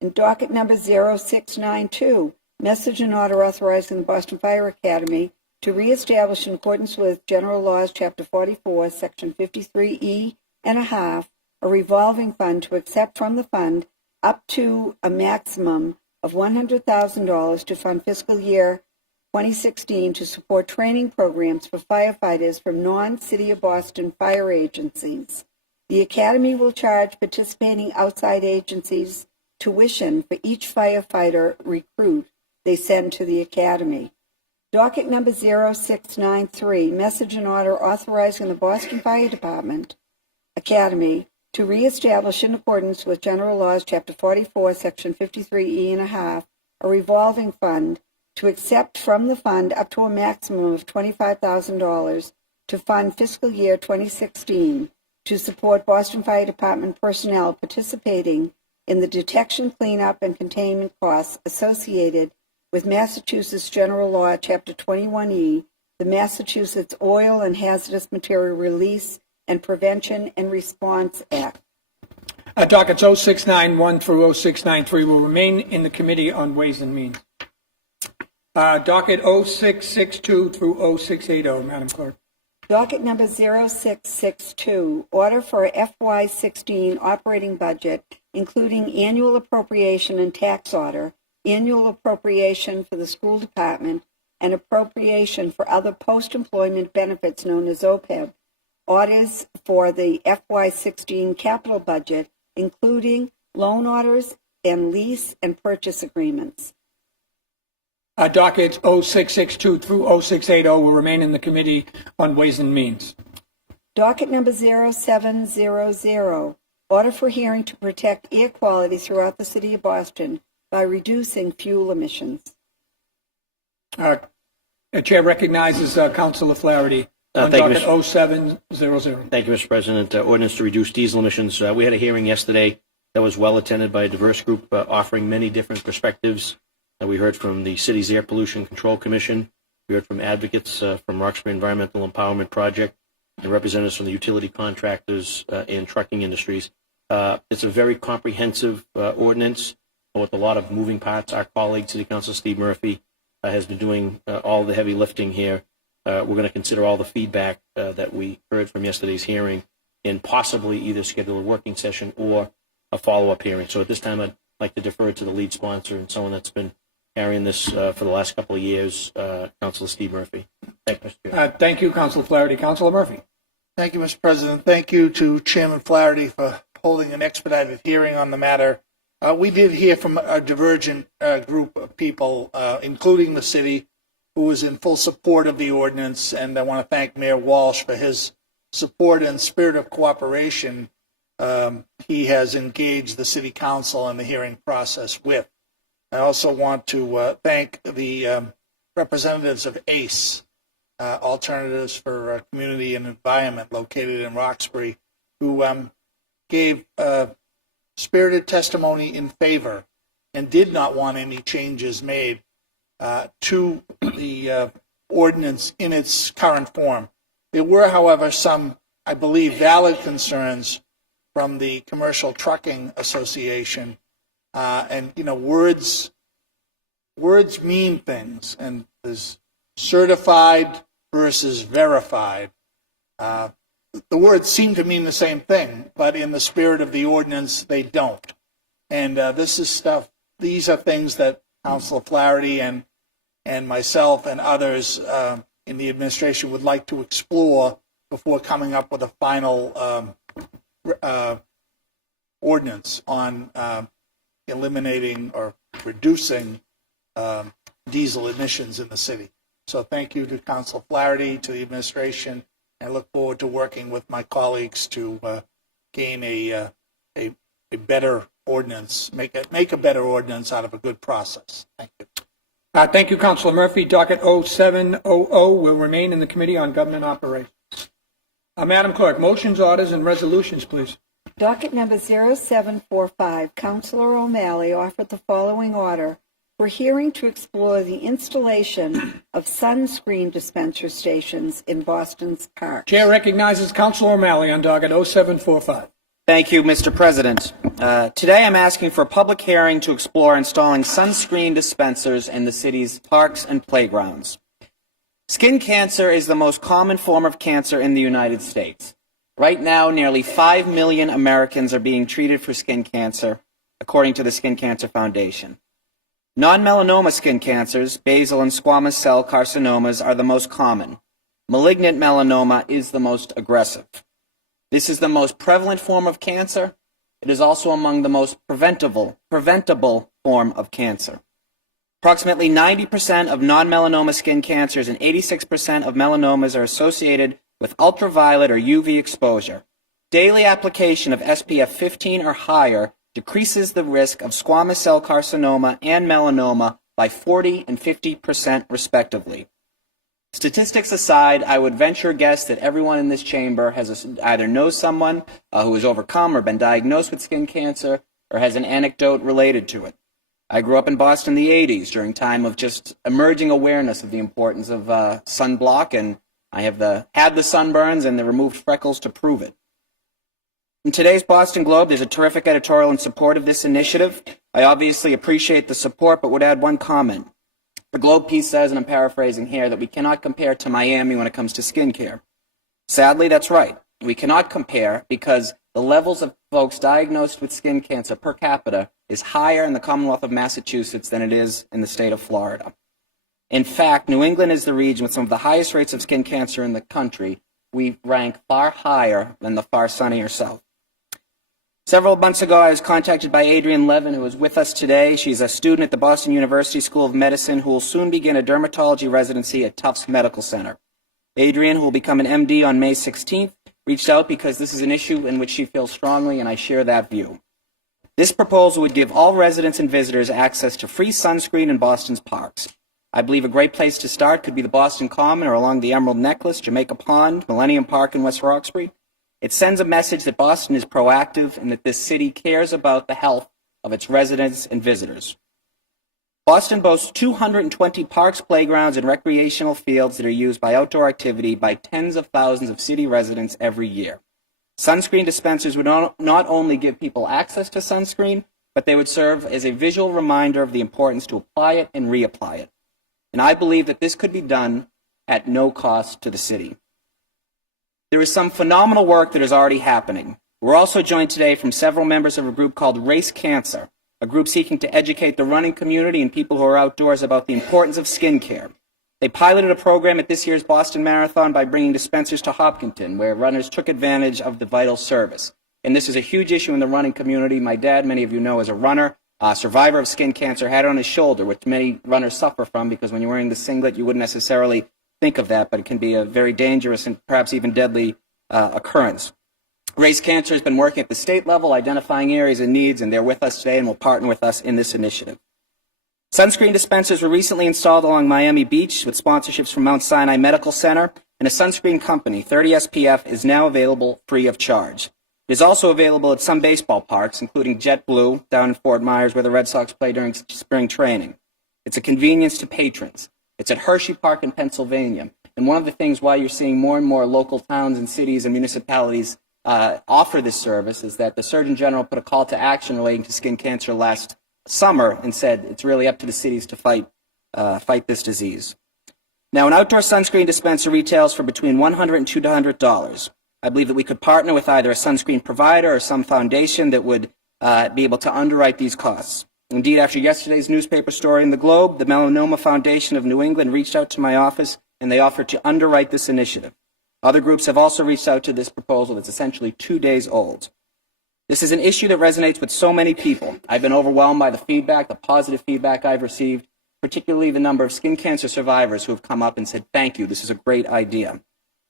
In docket number 0692, message and order authorizing the Boston Fire Academy to reestablish, in accordance with General Laws, Chapter 44, Section 53E and a half, a revolving fund to accept from the fund up to a maximum of $100,000 to fund fiscal year 2016 to support training programs for firefighters from non-City of Boston fire agencies. The Academy will charge participating outside agencies tuition for each firefighter recruit they send to the Academy. Docket number 0693, message and order authorizing the Boston Fire Department Academy to reestablish, in accordance with General Laws, Chapter 44, Section 53E and a half, a revolving fund to accept from the fund up to a maximum of $25,000 to fund fiscal year 2016 to support Boston Fire Department personnel participating in the detection, cleanup, and containment costs associated with Massachusetts General Law, Chapter 21E, the Massachusetts Oil and Hazardous Material Release and Prevention and Response Act. Dockets 0691 through 0693 will remain in the Committee on Ways and Means. Docket 0662 through 0680, Madam Clerk. Docket number 0662, order for FY16 operating budget, including annual appropriation and tax order, annual appropriation for the school department, and appropriation for other post-employment benefits known as OPEB. Orders for the FY16 capital budget, including loan orders and lease and purchase agreements. Dockets 0662 through 0680 will remain in the Committee on Ways and Means. Docket number 0700, order for hearing to protect air quality throughout the City of Boston by reducing fuel emissions. The Chair recognizes Councilor Flaherty on Thank you, docket 0700. Thank you, Mr. President. Ordinance to reduce diesel emissions. We had a hearing yesterday that was well attended by a diverse group offering many different perspectives. We heard from the city's Air Pollution Control Commission. We heard from advocates from Roxbury Environmental Empowerment Project and representatives from the utility contractors and trucking industries. It's a very comprehensive ordinance with a lot of moving parts. Our colleague, City Councilor Steve Murphy, has been doing all the heavy lifting here. We're going to consider all the feedback that we heard from yesterday's hearing and possibly either schedule a working session or a follow-up hearing. So at this time, I'd like to defer to the lead sponsor and someone that's been carrying this for the last couple of years, Councilor Steve Murphy. Thank you, Mr. Chair. Thank you, Councilor Flaherty. Councilor Murphy. Thank you, Mr. President. Thank you to Chairman Flaherty for holding an expedited hearing on the matter. We did hear from a divergent group of people, including the city, who was in full support of the ordinance, and I want to thank Mayor Walsh for his support and spirit of cooperation he has engaged the city council in the hearing process with. I also want to thank the representatives of ACE, Alternatives for Community and Environment, located in Roxbury, who gave spirited testimony in favor and did not want any changes made to the ordinance in its current form. There were, however, some, I believe, valid concerns from the Commercial Trucking Association, and words mean things, and there's certified versus verified. The words seem to mean the same thing, but in the spirit of the ordinance, they don't. And these are things that Councilor Flaherty and myself and others in the administration would like to explore before coming up with a final ordinance on eliminating or reducing diesel emissions in the city. So thank you to Councilor Flaherty, to the administration, and I look forward to working with my colleagues to gain a better ordinance, make a better ordinance out of a good process. Thank you. Thank you, Councilor Murphy. Docket 0700 will remain in the Committee on Government Operations. Madam Clerk, motions, orders, and resolutions, please. Docket number 0745, Councilor O'Malley offered the following order for hearing to explore the installation of sunscreen dispenser stations in Boston's parks. Chair recognizes Councilor O'Malley on docket 0745. Thank you, Mr. President. Today I'm asking for a public hearing to explore installing sunscreen dispensers in the city's parks and playgrounds. Skin cancer is the most common form of cancer in the United States. Right now, nearly 5 million Americans are being treated for skin cancer, according to the Skin Cancer Foundation. Non-melanoma skin cancers, basal and squamous cell carcinomas, are the most common. Malignant melanoma is the most aggressive. This is the most prevalent form of cancer. It is also among the most preventable form of cancer. Approximately 90% of non-melanoma skin cancers and 86% of melanomas are associated with ultraviolet or UV exposure. Daily application of SPF 15 or higher decreases the risk of squamous cell carcinoma and melanoma by 40 and 50% respectively. Statistics aside, I would venture a guess that everyone in this chamber has either knows someone who has overcome or been diagnosed with skin cancer or has an anecdote related to it. I grew up in Boston in the 80s during time of just emerging awareness of the importance of sunblock, and I have had the sunburns and the removed freckles to prove it. In today's Boston Globe, there's a terrific editorial in support of this initiative. I obviously appreciate the support, but would add one comment. The Globe piece says, and I'm paraphrasing here, that we cannot compare to Miami when it comes to skincare. Sadly, that's right. We cannot compare because the levels of folks diagnosed with skin cancer per capita is higher in the Commonwealth of Massachusetts than it is in the state of Florida. In fact, New England is the region with some of the highest rates of skin cancer in the country. We rank far higher than the far sunnier South. Several months ago, I was contacted by Adrienne Levin, who is with us today. She's a student at the Boston University School of Medicine who will soon begin a dermatology residency at Tufts Medical Center. Adrienne, who will become an MD on May 16th, reached out because this is an issue in which she feels strongly, and I share that view. This proposal would give all residents and visitors access to free sunscreen in Boston's parks. I believe a great place to start could be the Boston Common or along the Emerald Necklace, Jamaica Pond, Millennium Park in West Roxbury. It sends a message that Boston is proactive and that this city cares about the health of its residents and visitors. Boston boasts 220 parks, playgrounds, and recreational fields that are used by outdoor activity by tens of thousands of city residents every year. Sunscreen dispensers would not only give people access to sunscreen, but they would serve as a visual reminder of the importance to apply it and reapply it. And I believe that this could be done at no cost to the city. There is some phenomenal work that is already happening. We're also joined today from several members of a group called Race Cancer, a group seeking to educate the running community and people who are outdoors about the importance of skincare. They piloted a program at this year's Boston Marathon by bringing dispensers to Hopkinton, where runners took advantage of the vital service. And this is a huge issue in the running community. My dad, many of you know, is a runner, a survivor of skin cancer, had it on his shoulder, which many runners suffer from because when you're wearing the singlet, you wouldn't necessarily think of that, but it can be a very dangerous and perhaps even deadly occurrence. Race Cancer has been working at the state level, identifying areas and needs, and they're with us today and will partner with us in this initiative. Sunscreen dispensers were recently installed along Miami Beach with sponsorships from Mount Sinai Medical Center, and a sunscreen company, 30 SPF, is now available free of charge. It is also available at some baseball parks, including JetBlue down in Fort Myers, where the Red Sox play during spring training. It's a convenience to patrons. It's at Hershey Park in Pennsylvania. And one of the things why you're seeing more and more local towns and cities and municipalities offer this service is that the Surgeon General put a call to action relating to skin cancer last summer and said it's really up to the cities to fight this disease. Now, an outdoor sunscreen dispenser retails for between $100 and $200. I believe that we could partner with either a sunscreen provider or some foundation that would be able to underwrite these costs. Indeed, after yesterday's newspaper story in the Globe, the Melanoma Foundation of New England reached out to my office and they offered to underwrite this initiative. Other groups have also reached out to this proposal that's essentially 2 days old. This is an issue that resonates with so many people. I've been overwhelmed by the feedback, the positive feedback I've received, particularly the number of skin cancer survivors who have come up and said, thank you, this is a great idea.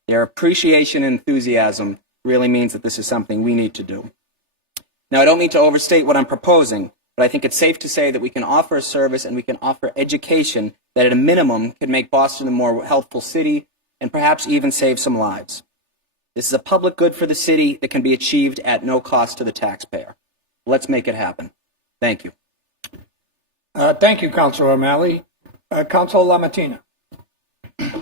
Their appreciation and enthusiasm really means that this is something we need to do. Now, I don't mean to overstate what I'm proposing, but I think it's safe to say that we can offer a service and we can offer education that at a minimum can make Boston a more healthful city and perhaps even save some lives. This is a public good for the city that can be achieved at no cost to the taxpayer. Let's make it happen. Thank you. Thank you, Councilor O'Malley. Councilor LaMattina.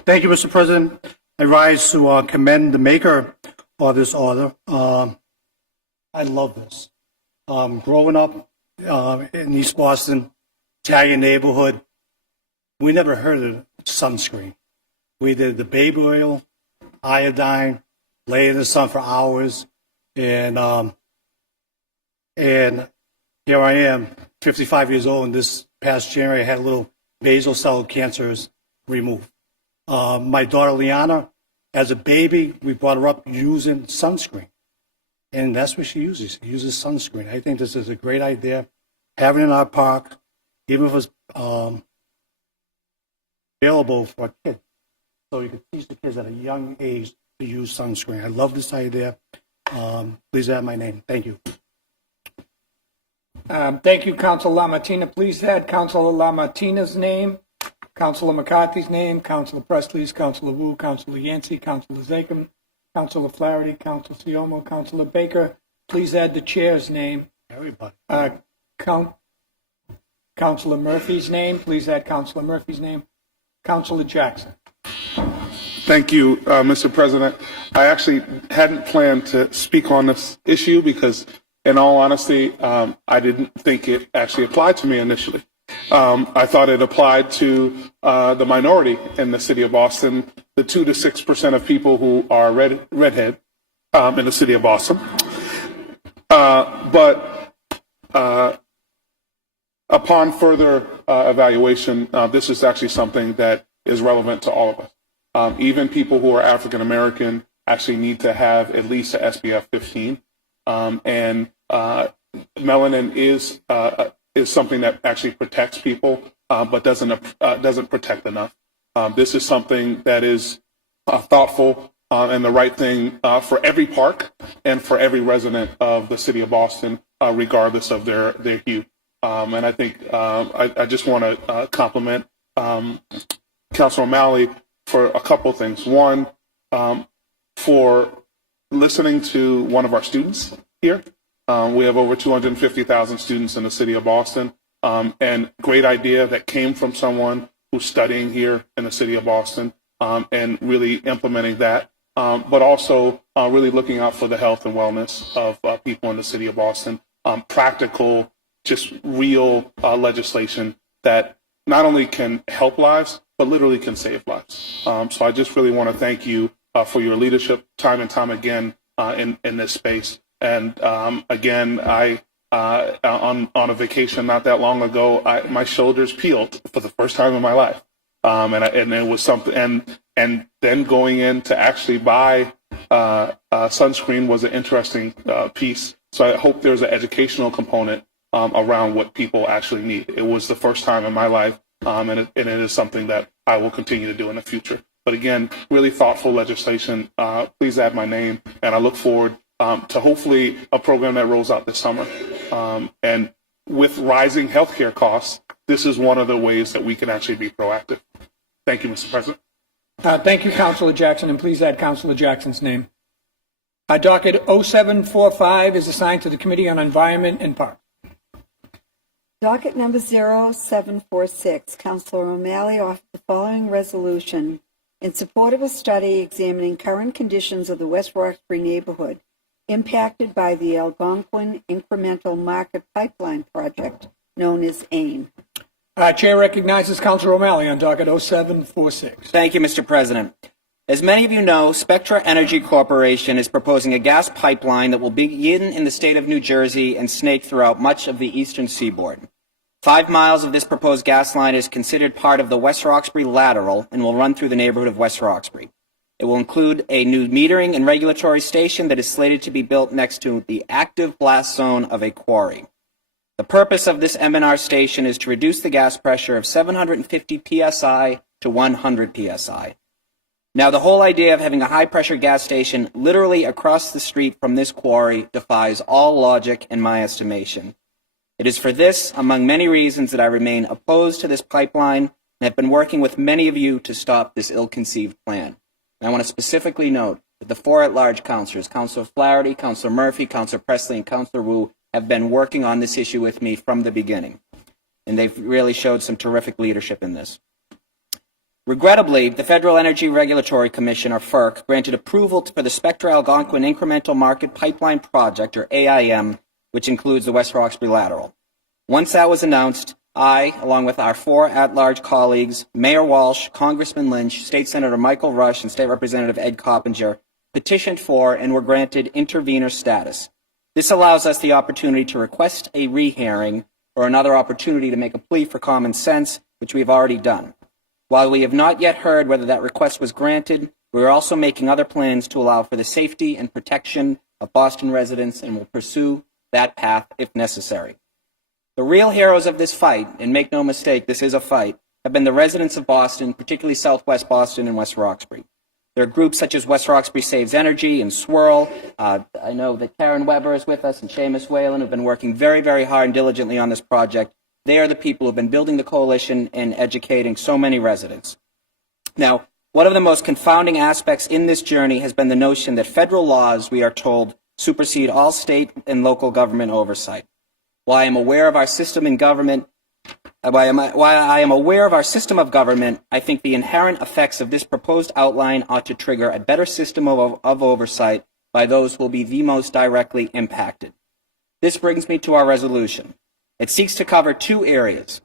Thank you, Mr. President. I rise to commend the maker of this order. I love this. Growing up in East Boston, Italian neighborhood, we never heard of sunscreen. We did the baby oil, iodine, lay in the sun for hours, and here I am, 55 years old, and this past January I had a little basal cell cancers removed. My daughter Liana, as a baby, we brought her up using sunscreen, and that's what she uses. She uses sunscreen. I think this is a great idea. Having it in our park, even if it's available for a kid, so you can teach the kids at a young age to use sunscreen. I love this idea. Please add my name. Thank you. Thank you, Councilor LaMattina. Please add Councilor LaMattina's name, Councilor McCarthy's name, Councilor Presley's, Councilor Wu, Councilor Yancey, Councilor Zachem, Councilor Flaherty, Councilor Siomo, Councilor Baker. Please add the chair's name. Everybody. Councilor Murphy's name. Please add Councilor Murphy's name. Councilor Jackson. Thank you, Mr. President. I actually hadn't planned to speak on this issue because, in all honesty, I didn't think it actually applied to me initially. I thought it applied to the minority in the city of Boston, the 2 to 6% of people who are redhead in the city of Boston. But upon further evaluation, this is actually something that is relevant to all of us. Even people who are African American actually need to have at least a SPF 15. And melanin is something that actually protects people, but doesn't protect enough. This is something that is thoughtful and the right thing for every park and for every resident of the city of Boston, regardless of their hue. And I think I just want to compliment Councilor O'Malley for a couple things. One, for listening to one of our students here. We have over 250,000 students in the city of Boston, and great idea that came from someone who's studying here in the city of Boston, and really implementing that, but also really looking out for the health and wellness of people in the city of Boston. Practical, just real legislation that not only can help lives, but literally can save lives. So I just really want to thank you for your leadership time and time again in this space. And again, I on a vacation not that long ago, my shoulders peeled for the first time in my life, and it was something. And then going in to actually buy sunscreen was an interesting piece. So I hope there's an educational component around what people actually need. It was the first time in my life, and it is something that I will continue to do in the future. But again, really thoughtful legislation. Please add my name, and I look forward to hopefully a program that rolls out this summer. And with rising healthcare costs, this is one of the ways that we can actually be proactive. Thank you, Mr. President. Thank you, Councilor Jackson, and please add Councilor Jackson's name. Docket 0745 is assigned to the Committee on Environment and Parks. Docket number 0746, Councilor O'Malley offered the following resolution in support of a study examining current conditions of the West Roxbury neighborhood impacted by the Algonquin Incremental Market Pipeline Project, known as AIM. Chair recognizes Councilor O'Malley on docket 0746. Thank you, Mr. President. As many of you know, Spectra Energy Corporation is proposing a gas pipeline that will begin in the state of New Jersey and snake throughout much of the eastern seaboard. 5 miles of this proposed gas line is considered part of the West Roxbury Lateral and will run through the neighborhood of West Roxbury. It will include a new metering and regulatory station that is slated to be built next to the active blast zone of a quarry. The purpose of this M&R station is to reduce the gas pressure of 750 psi to 100 psi. Now, the whole idea of having a high-pressure gas station literally across the street from this quarry defies all logic in my estimation. It is for this, among many reasons, that I remain opposed to this pipeline and have been working with many of you to stop this ill-conceived plan. And I want to specifically note that the 4 at-large councilors, Councilor Flaherty, Councilor Murphy, Councilor Presley, and Councilor Wu, have been working on this issue with me from the beginning. And they've really showed some terrific leadership in this. Regrettably, the Federal Energy Regulatory Commission, or FERC, granted approval for the Spectra Algonquin Incremental Market Pipeline Project, or AIM, which includes the West Roxbury Lateral. Once that was announced, I, along with our 4 at-large colleagues, Mayor Walsh, Congressman Lynch, State Senator Michael Rush, and State Representative Ed Coppinger, petitioned for and were granted intervenor status. This allows us the opportunity to request a rehearing or another opportunity to make a plea for common sense, which we have already done. While we have not yet heard whether that request was granted, we are also making other plans to allow for the safety and protection of Boston residents and will pursue that path if necessary. The real heroes of this fight, and make no mistake, this is a fight, have been the residents of Boston, particularly Southwest Boston and West Roxbury. There are groups such as West Roxbury Saves Energy and Swirl. I know that Karen Weber is with us and Seamus Whalen have been working very, very hard and diligently on this project. They are the people who have been building the coalition and educating so many residents. Now, one of the most confounding aspects in this journey has been the notion that federal laws, we are told, supersede all state and local government oversight. While I am aware of our system of government, I think the inherent effects of this proposed outline ought to trigger a better system of oversight by those who will be the most directly impacted. This brings me to our resolution. It seeks to cover 2 areas.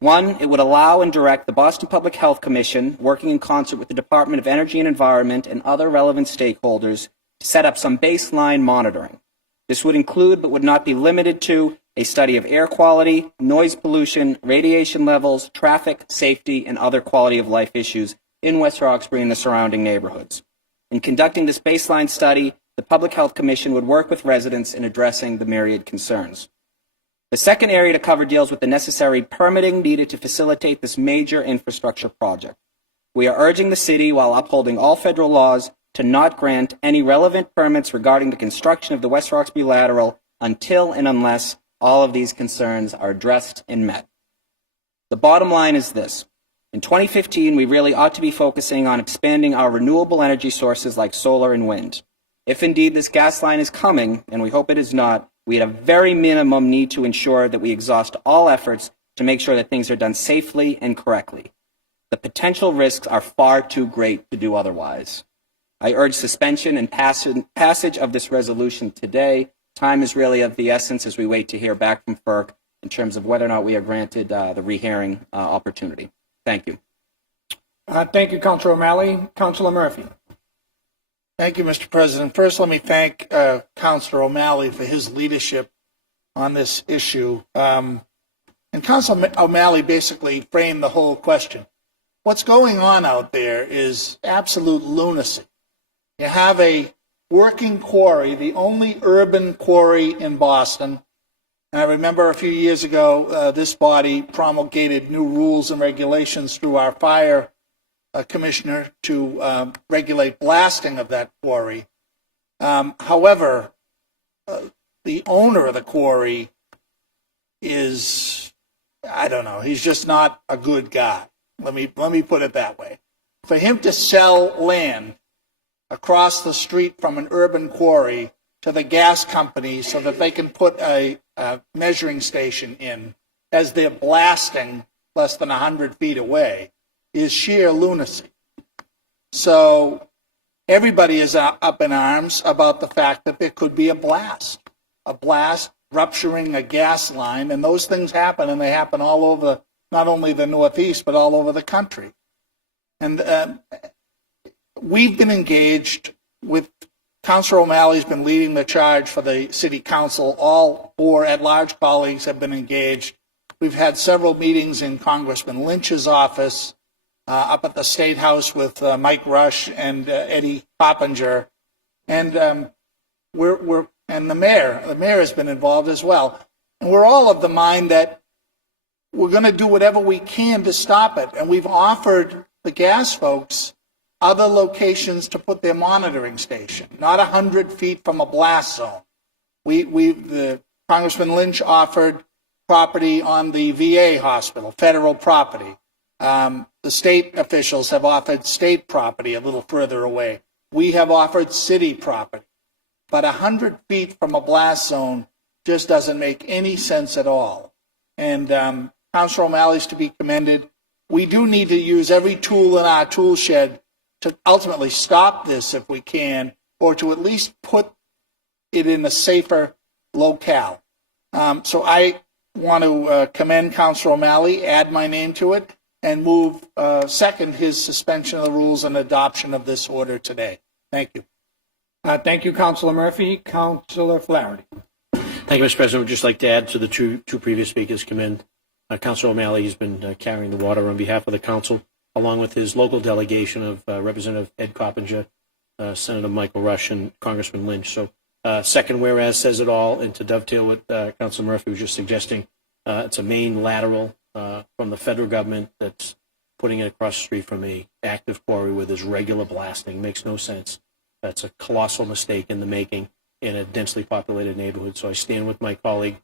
One, it would allow and direct the Boston Public Health Commission, working in concert with the Department of Energy and Environment and other relevant stakeholders, to set up some baseline monitoring. This would include, but would not be limited to, a study of air quality, noise pollution, radiation levels, traffic, safety, and other quality of life issues in West Roxbury and the surrounding neighborhoods. In conducting this baseline study, the Public Health Commission would work with residents in addressing the myriad concerns. The second area to cover deals with the necessary permitting needed to facilitate this major infrastructure project. We are urging the city, while upholding all federal laws, to not grant any relevant permits regarding the construction of the West Roxbury Lateral until and unless all of these concerns are addressed and met. The bottom line is this. In 2015, we really ought to be focusing on expanding our renewable energy sources like solar and wind. If indeed this gas line is coming, and we hope it is not, we at a very minimum need to ensure that we exhaust all efforts to make sure that things are done safely and correctly. The potential risks are far too great to do otherwise. I urge suspension and passage of this resolution today. Time is really of the essence as we wait to hear back from FERC in terms of whether or not we are granted the rehearing opportunity. Thank you. Thank you, Councilor O'Malley. Councilor Murphy. Thank you, Mr. President. First, let me thank Councilor O'Malley for his leadership on this issue. And Councilor O'Malley basically framed the whole question. What's going on out there is absolute lunacy. You have a working quarry, the only urban quarry in Boston. And I remember a few years ago, this body promulgated new rules and regulations through our fire commissioner to regulate blasting of that quarry. However, the owner of the quarry is, I don't know, he's just not a good guy. Let me put it that way. For him to sell land across the street from an urban quarry to the gas company so that they can put a measuring station in as they're blasting less than 100 feet away is sheer lunacy. So everybody is up in arms about the fact that there could be a blast rupturing a gas line, and those things happen, and they happen all over, not only the Northeast, but all over the country. And we've been engaged with, Councilor O'Malley's been leading the charge for the City Council. All 4 at-large colleagues have been engaged. We've had several meetings in Congressman Lynch's office, up at the State House with Mike Rush and Eddie Coppinger, and and the mayor has been involved as well. And we're all of the mind that we're going to do whatever we can to stop it. And we've offered the gas folks other locations to put their monitoring station, not 100 feet from a blast zone. The Congressman Lynch offered property on the VA hospital, federal property. The state officials have offered state property a little further away. We have offered city property. But 100 feet from a blast zone just doesn't make any sense at all. And Councilor O'Malley's to be commended. We do need to use every tool in our tool shed to ultimately stop this if we can, or to at least put it in a safer locale. So I want to commend Councilor O'Malley, add my name to it, and move second his suspension of the rules and adoption of this order today. Thank you. Thank you, Councilor Murphy. Councilor Flaherty. Thank you, Mr. President. I would just like to add to the two previous speakers, commend Councilor O'Malley. He's been carrying the water on behalf of the council, along with his local delegation of Representative Ed Coppinger, Senator Michael Rush, and Congressman Lynch. So second whereas says it all, and to dovetail what Councilor Murphy was just suggesting, it's a main lateral from the federal government that's putting it across the street from a active quarry where there's regular blasting. Makes no sense. That's a colossal mistake in the making in a densely populated neighborhood. So I stand with my colleague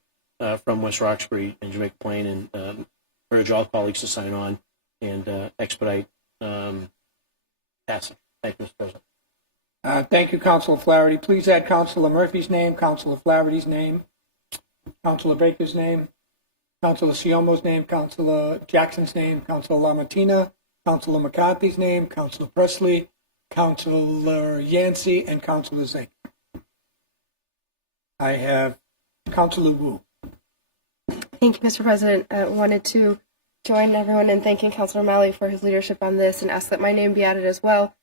from West Roxbury and Jamaica Plain and urge all colleagues to sign on and expedite passing. Thank you, Mr. President. Thank you, Councilor Flaherty. Please add Councilor Murphy's name, Councilor Flaherty's name, Councilor Baker's name, Councilor Siomo's name, Councilor Jackson's name, Councilor LaMartina, Councilor McCarthy's name, Councilor Presley, Councilor Yancey, and Councilor Zink. I have Councilor Wu. Thank you, Mr. President. I wanted to join everyone in thanking Councilor O'Malley for his leadership on this and ask that my name be added as well.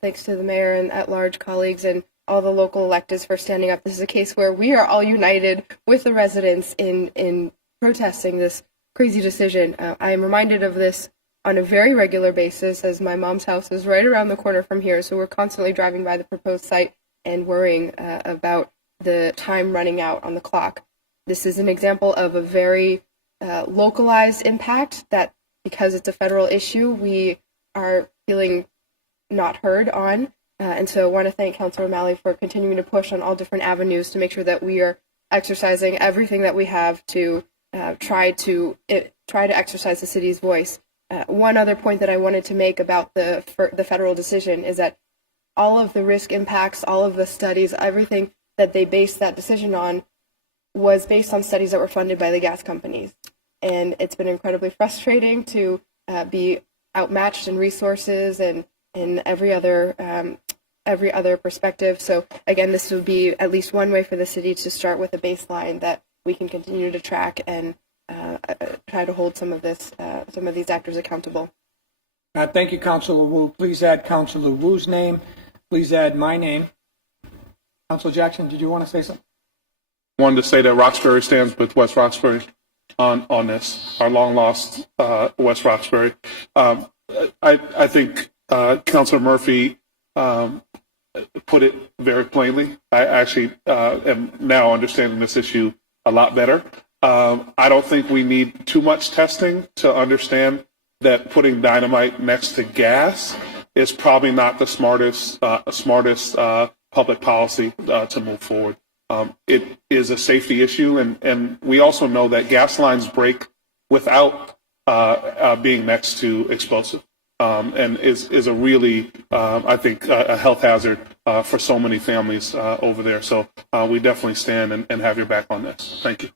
Thanks to the mayor and at-large colleagues and all the local electeds for standing up. This is a case where we are all united with the residents in protesting this crazy decision. I am reminded of this on a very regular basis, as my mom's house is right around the corner from here, so we're constantly driving by the proposed site and worrying about the time running out on the clock. This is an example of a very localized impact that, because it's a federal issue, we are feeling not heard on. And so I want to thank Councilor O'Malley for continuing to push on all different avenues to make sure that we are exercising everything that we have to try to exercise the city's voice. One other point that I wanted to make about the federal decision is that all of the risk impacts, all of the studies, everything that they based that decision on was based on studies that were funded by the gas companies. And it's been incredibly frustrating to be outmatched in resources and in every other perspective. So again, this would be at least one way for the city to start with a baseline that we can continue to track and try to hold some of these actors accountable. Thank you, Councilor Wu. Please add Councilor Wu's name. Please add my name. Councilor Jackson, did you want to say something? I wanted to say that Roxbury stands with West Roxbury on this, our long lost West Roxbury. I think Councilor Murphy put it very plainly. I actually am now understanding this issue a lot better. I don't think we need too much testing to understand that putting dynamite next to gas is probably not the smartest public policy to move forward. It is a safety issue, and we also know that gas lines break without being next to explosive, and is a really, I think, a health hazard for so many families over there. So we definitely stand and have your back on this. Thank you.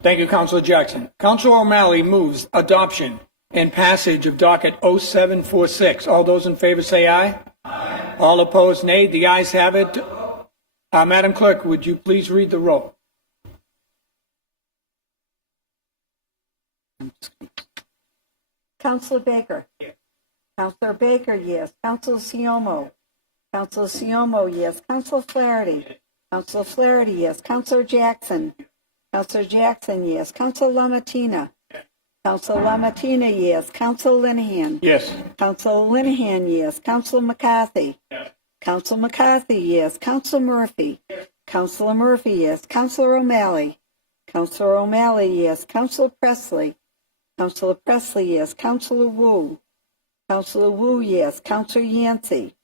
Thank you, Councilor Jackson. Councilor O'Malley moves adoption and passage of docket 0746. All those in favor say aye. Aye. All opposed, nay. The ayes have it. Madam Clerk, would you please read the roll? Councilor Baker. Yes. Councilor Baker, yes. Councilor Siomo. Councilor Siomo, yes. Councilor Flaherty. Yes. Councilor Flaherty, yes. Councilor Jackson. Councilor Jackson, yes. Councilor LaMattina. Yes. Councilor LaMattina, yes. Councilor Linehan. Yes. Councilor Linehan, yes. Councilor McCarthy. Yes. Councilor McCarthy, yes. Councilor Murphy. Yes. Councilor Murphy, yes. Councilor O'Malley. Councilor O'Malley, yes. Councilor Presley. Councilor Presley, yes. Councilor Wu. Councilor Wu, yes. Councilor Yancey.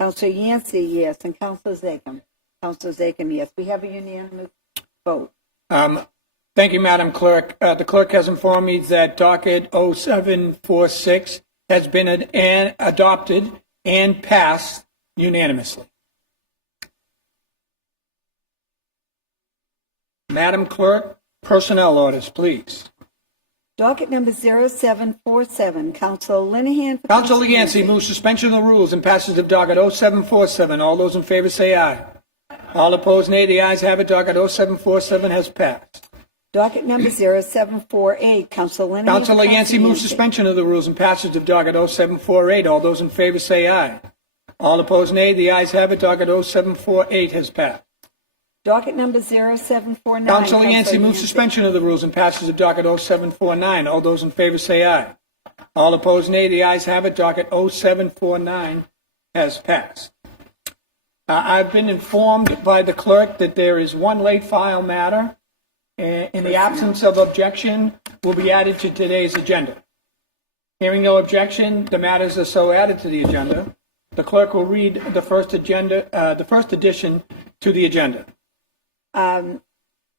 Councilor Yancey, yes. And Councilor Zachem. Councilor Zachem, yes. We have a unanimous vote. Thank you, Madam Clerk. The clerk has informed me that docket 0746 has been adopted and passed unanimously. Madam Clerk, personnel orders, please. Docket number 0747, Councilor Linehan. Councilor Yancey moves suspension of the rules and passage of docket 0747. All those in favor say aye. All opposed, nay. The ayes have it. Docket 0747 has passed. Docket number 0748, Councilor Linehan. Councilor Yancey moves suspension of the rules and passage of docket 0748. All those in favor say aye. All opposed, nay. The ayes have it. Docket 0748 has passed. Docket number 0749. Councilor Yancey moves suspension of the rules and passage of docket 0749. All those in favor say aye. All opposed, nay. The ayes have it. Docket 0749 has passed. I've been informed by the clerk that there is one late file matter. In the absence of objection, will be added to today's agenda. Hearing no objection, the matters are so added to the agenda. The clerk will read the first addition to the agenda.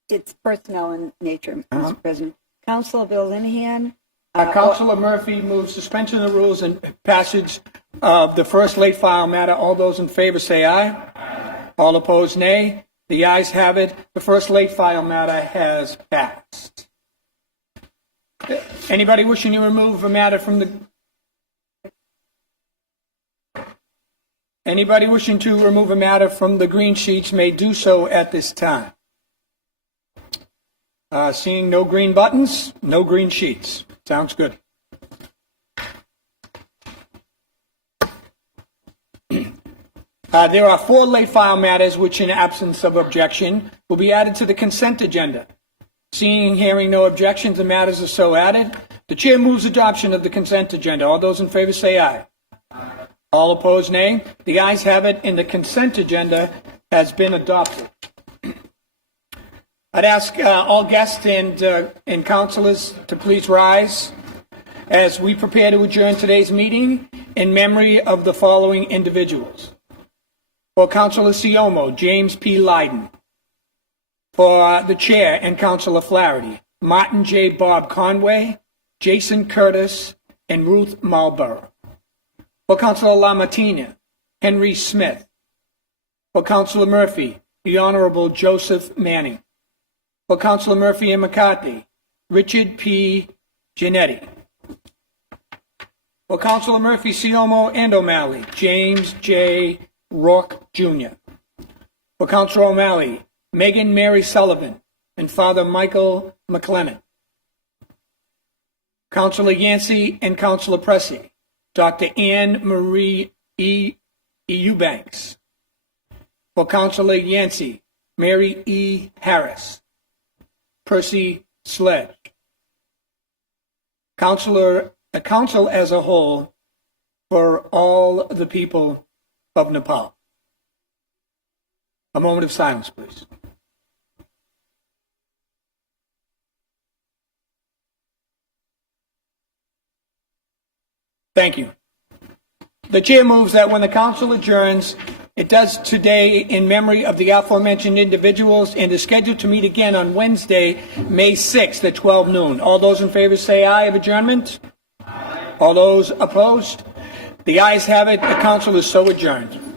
It's personnel in nature, Mr. President. Councilor Bill Linehan. Councilor Murphy moves suspension of the rules and passage of the first late file matter. All those in favor say aye. Aye. All opposed, nay. The ayes have it. The first late file matter has passed. Anybody wishing to remove a matter from the... Anybody wishing to remove a matter from the green sheets may do so at this time. Seeing no green buttons, no green sheets. Sounds good. There are 4 late file matters which, in absence of objection, will be added to the consent agenda. Seeing and hearing no objections, the matters are so added. The chair moves adoption of the consent agenda. All those in favor say aye. Aye. All opposed, nay. The ayes have it, and the consent agenda has been adopted. I'd ask all guests and councilors to please rise as we prepare to adjourn today's meeting in memory of the following individuals. For Councilor Siomo, James P. Lydon. For the chair and Councilor Flaherty, Martin J. Bob Conway, Jason Curtis, and Ruth Marlborough. For Councilor LaMattina, Henry Smith. For Councilor Murphy, the Honorable Joseph Manning. For Councilor Murphy and McCarthy, Richard P. Giannetti. For Councilor Murphy, Siomo, and O'Malley, James J. Rourke, Jr. For Councilor O'Malley, Megan Mary Sullivan, and Father Michael McLennan. Councilor Yancey and Councilor Pressey, Dr. Anne Marie E. Eubanks. For Councilor Yancey, Mary E. Harris, Percy Sledge. Council as a whole, for all the people of Nepal. A moment of silence, please. Thank you. The chair moves that when the council adjourns It does today in memory of the aforementioned individuals and is scheduled to meet again on Wednesday, May 6th at 12 noon. All those in favor say aye of adjournment. All those opposed? The ayes have it. The council is so adjourned.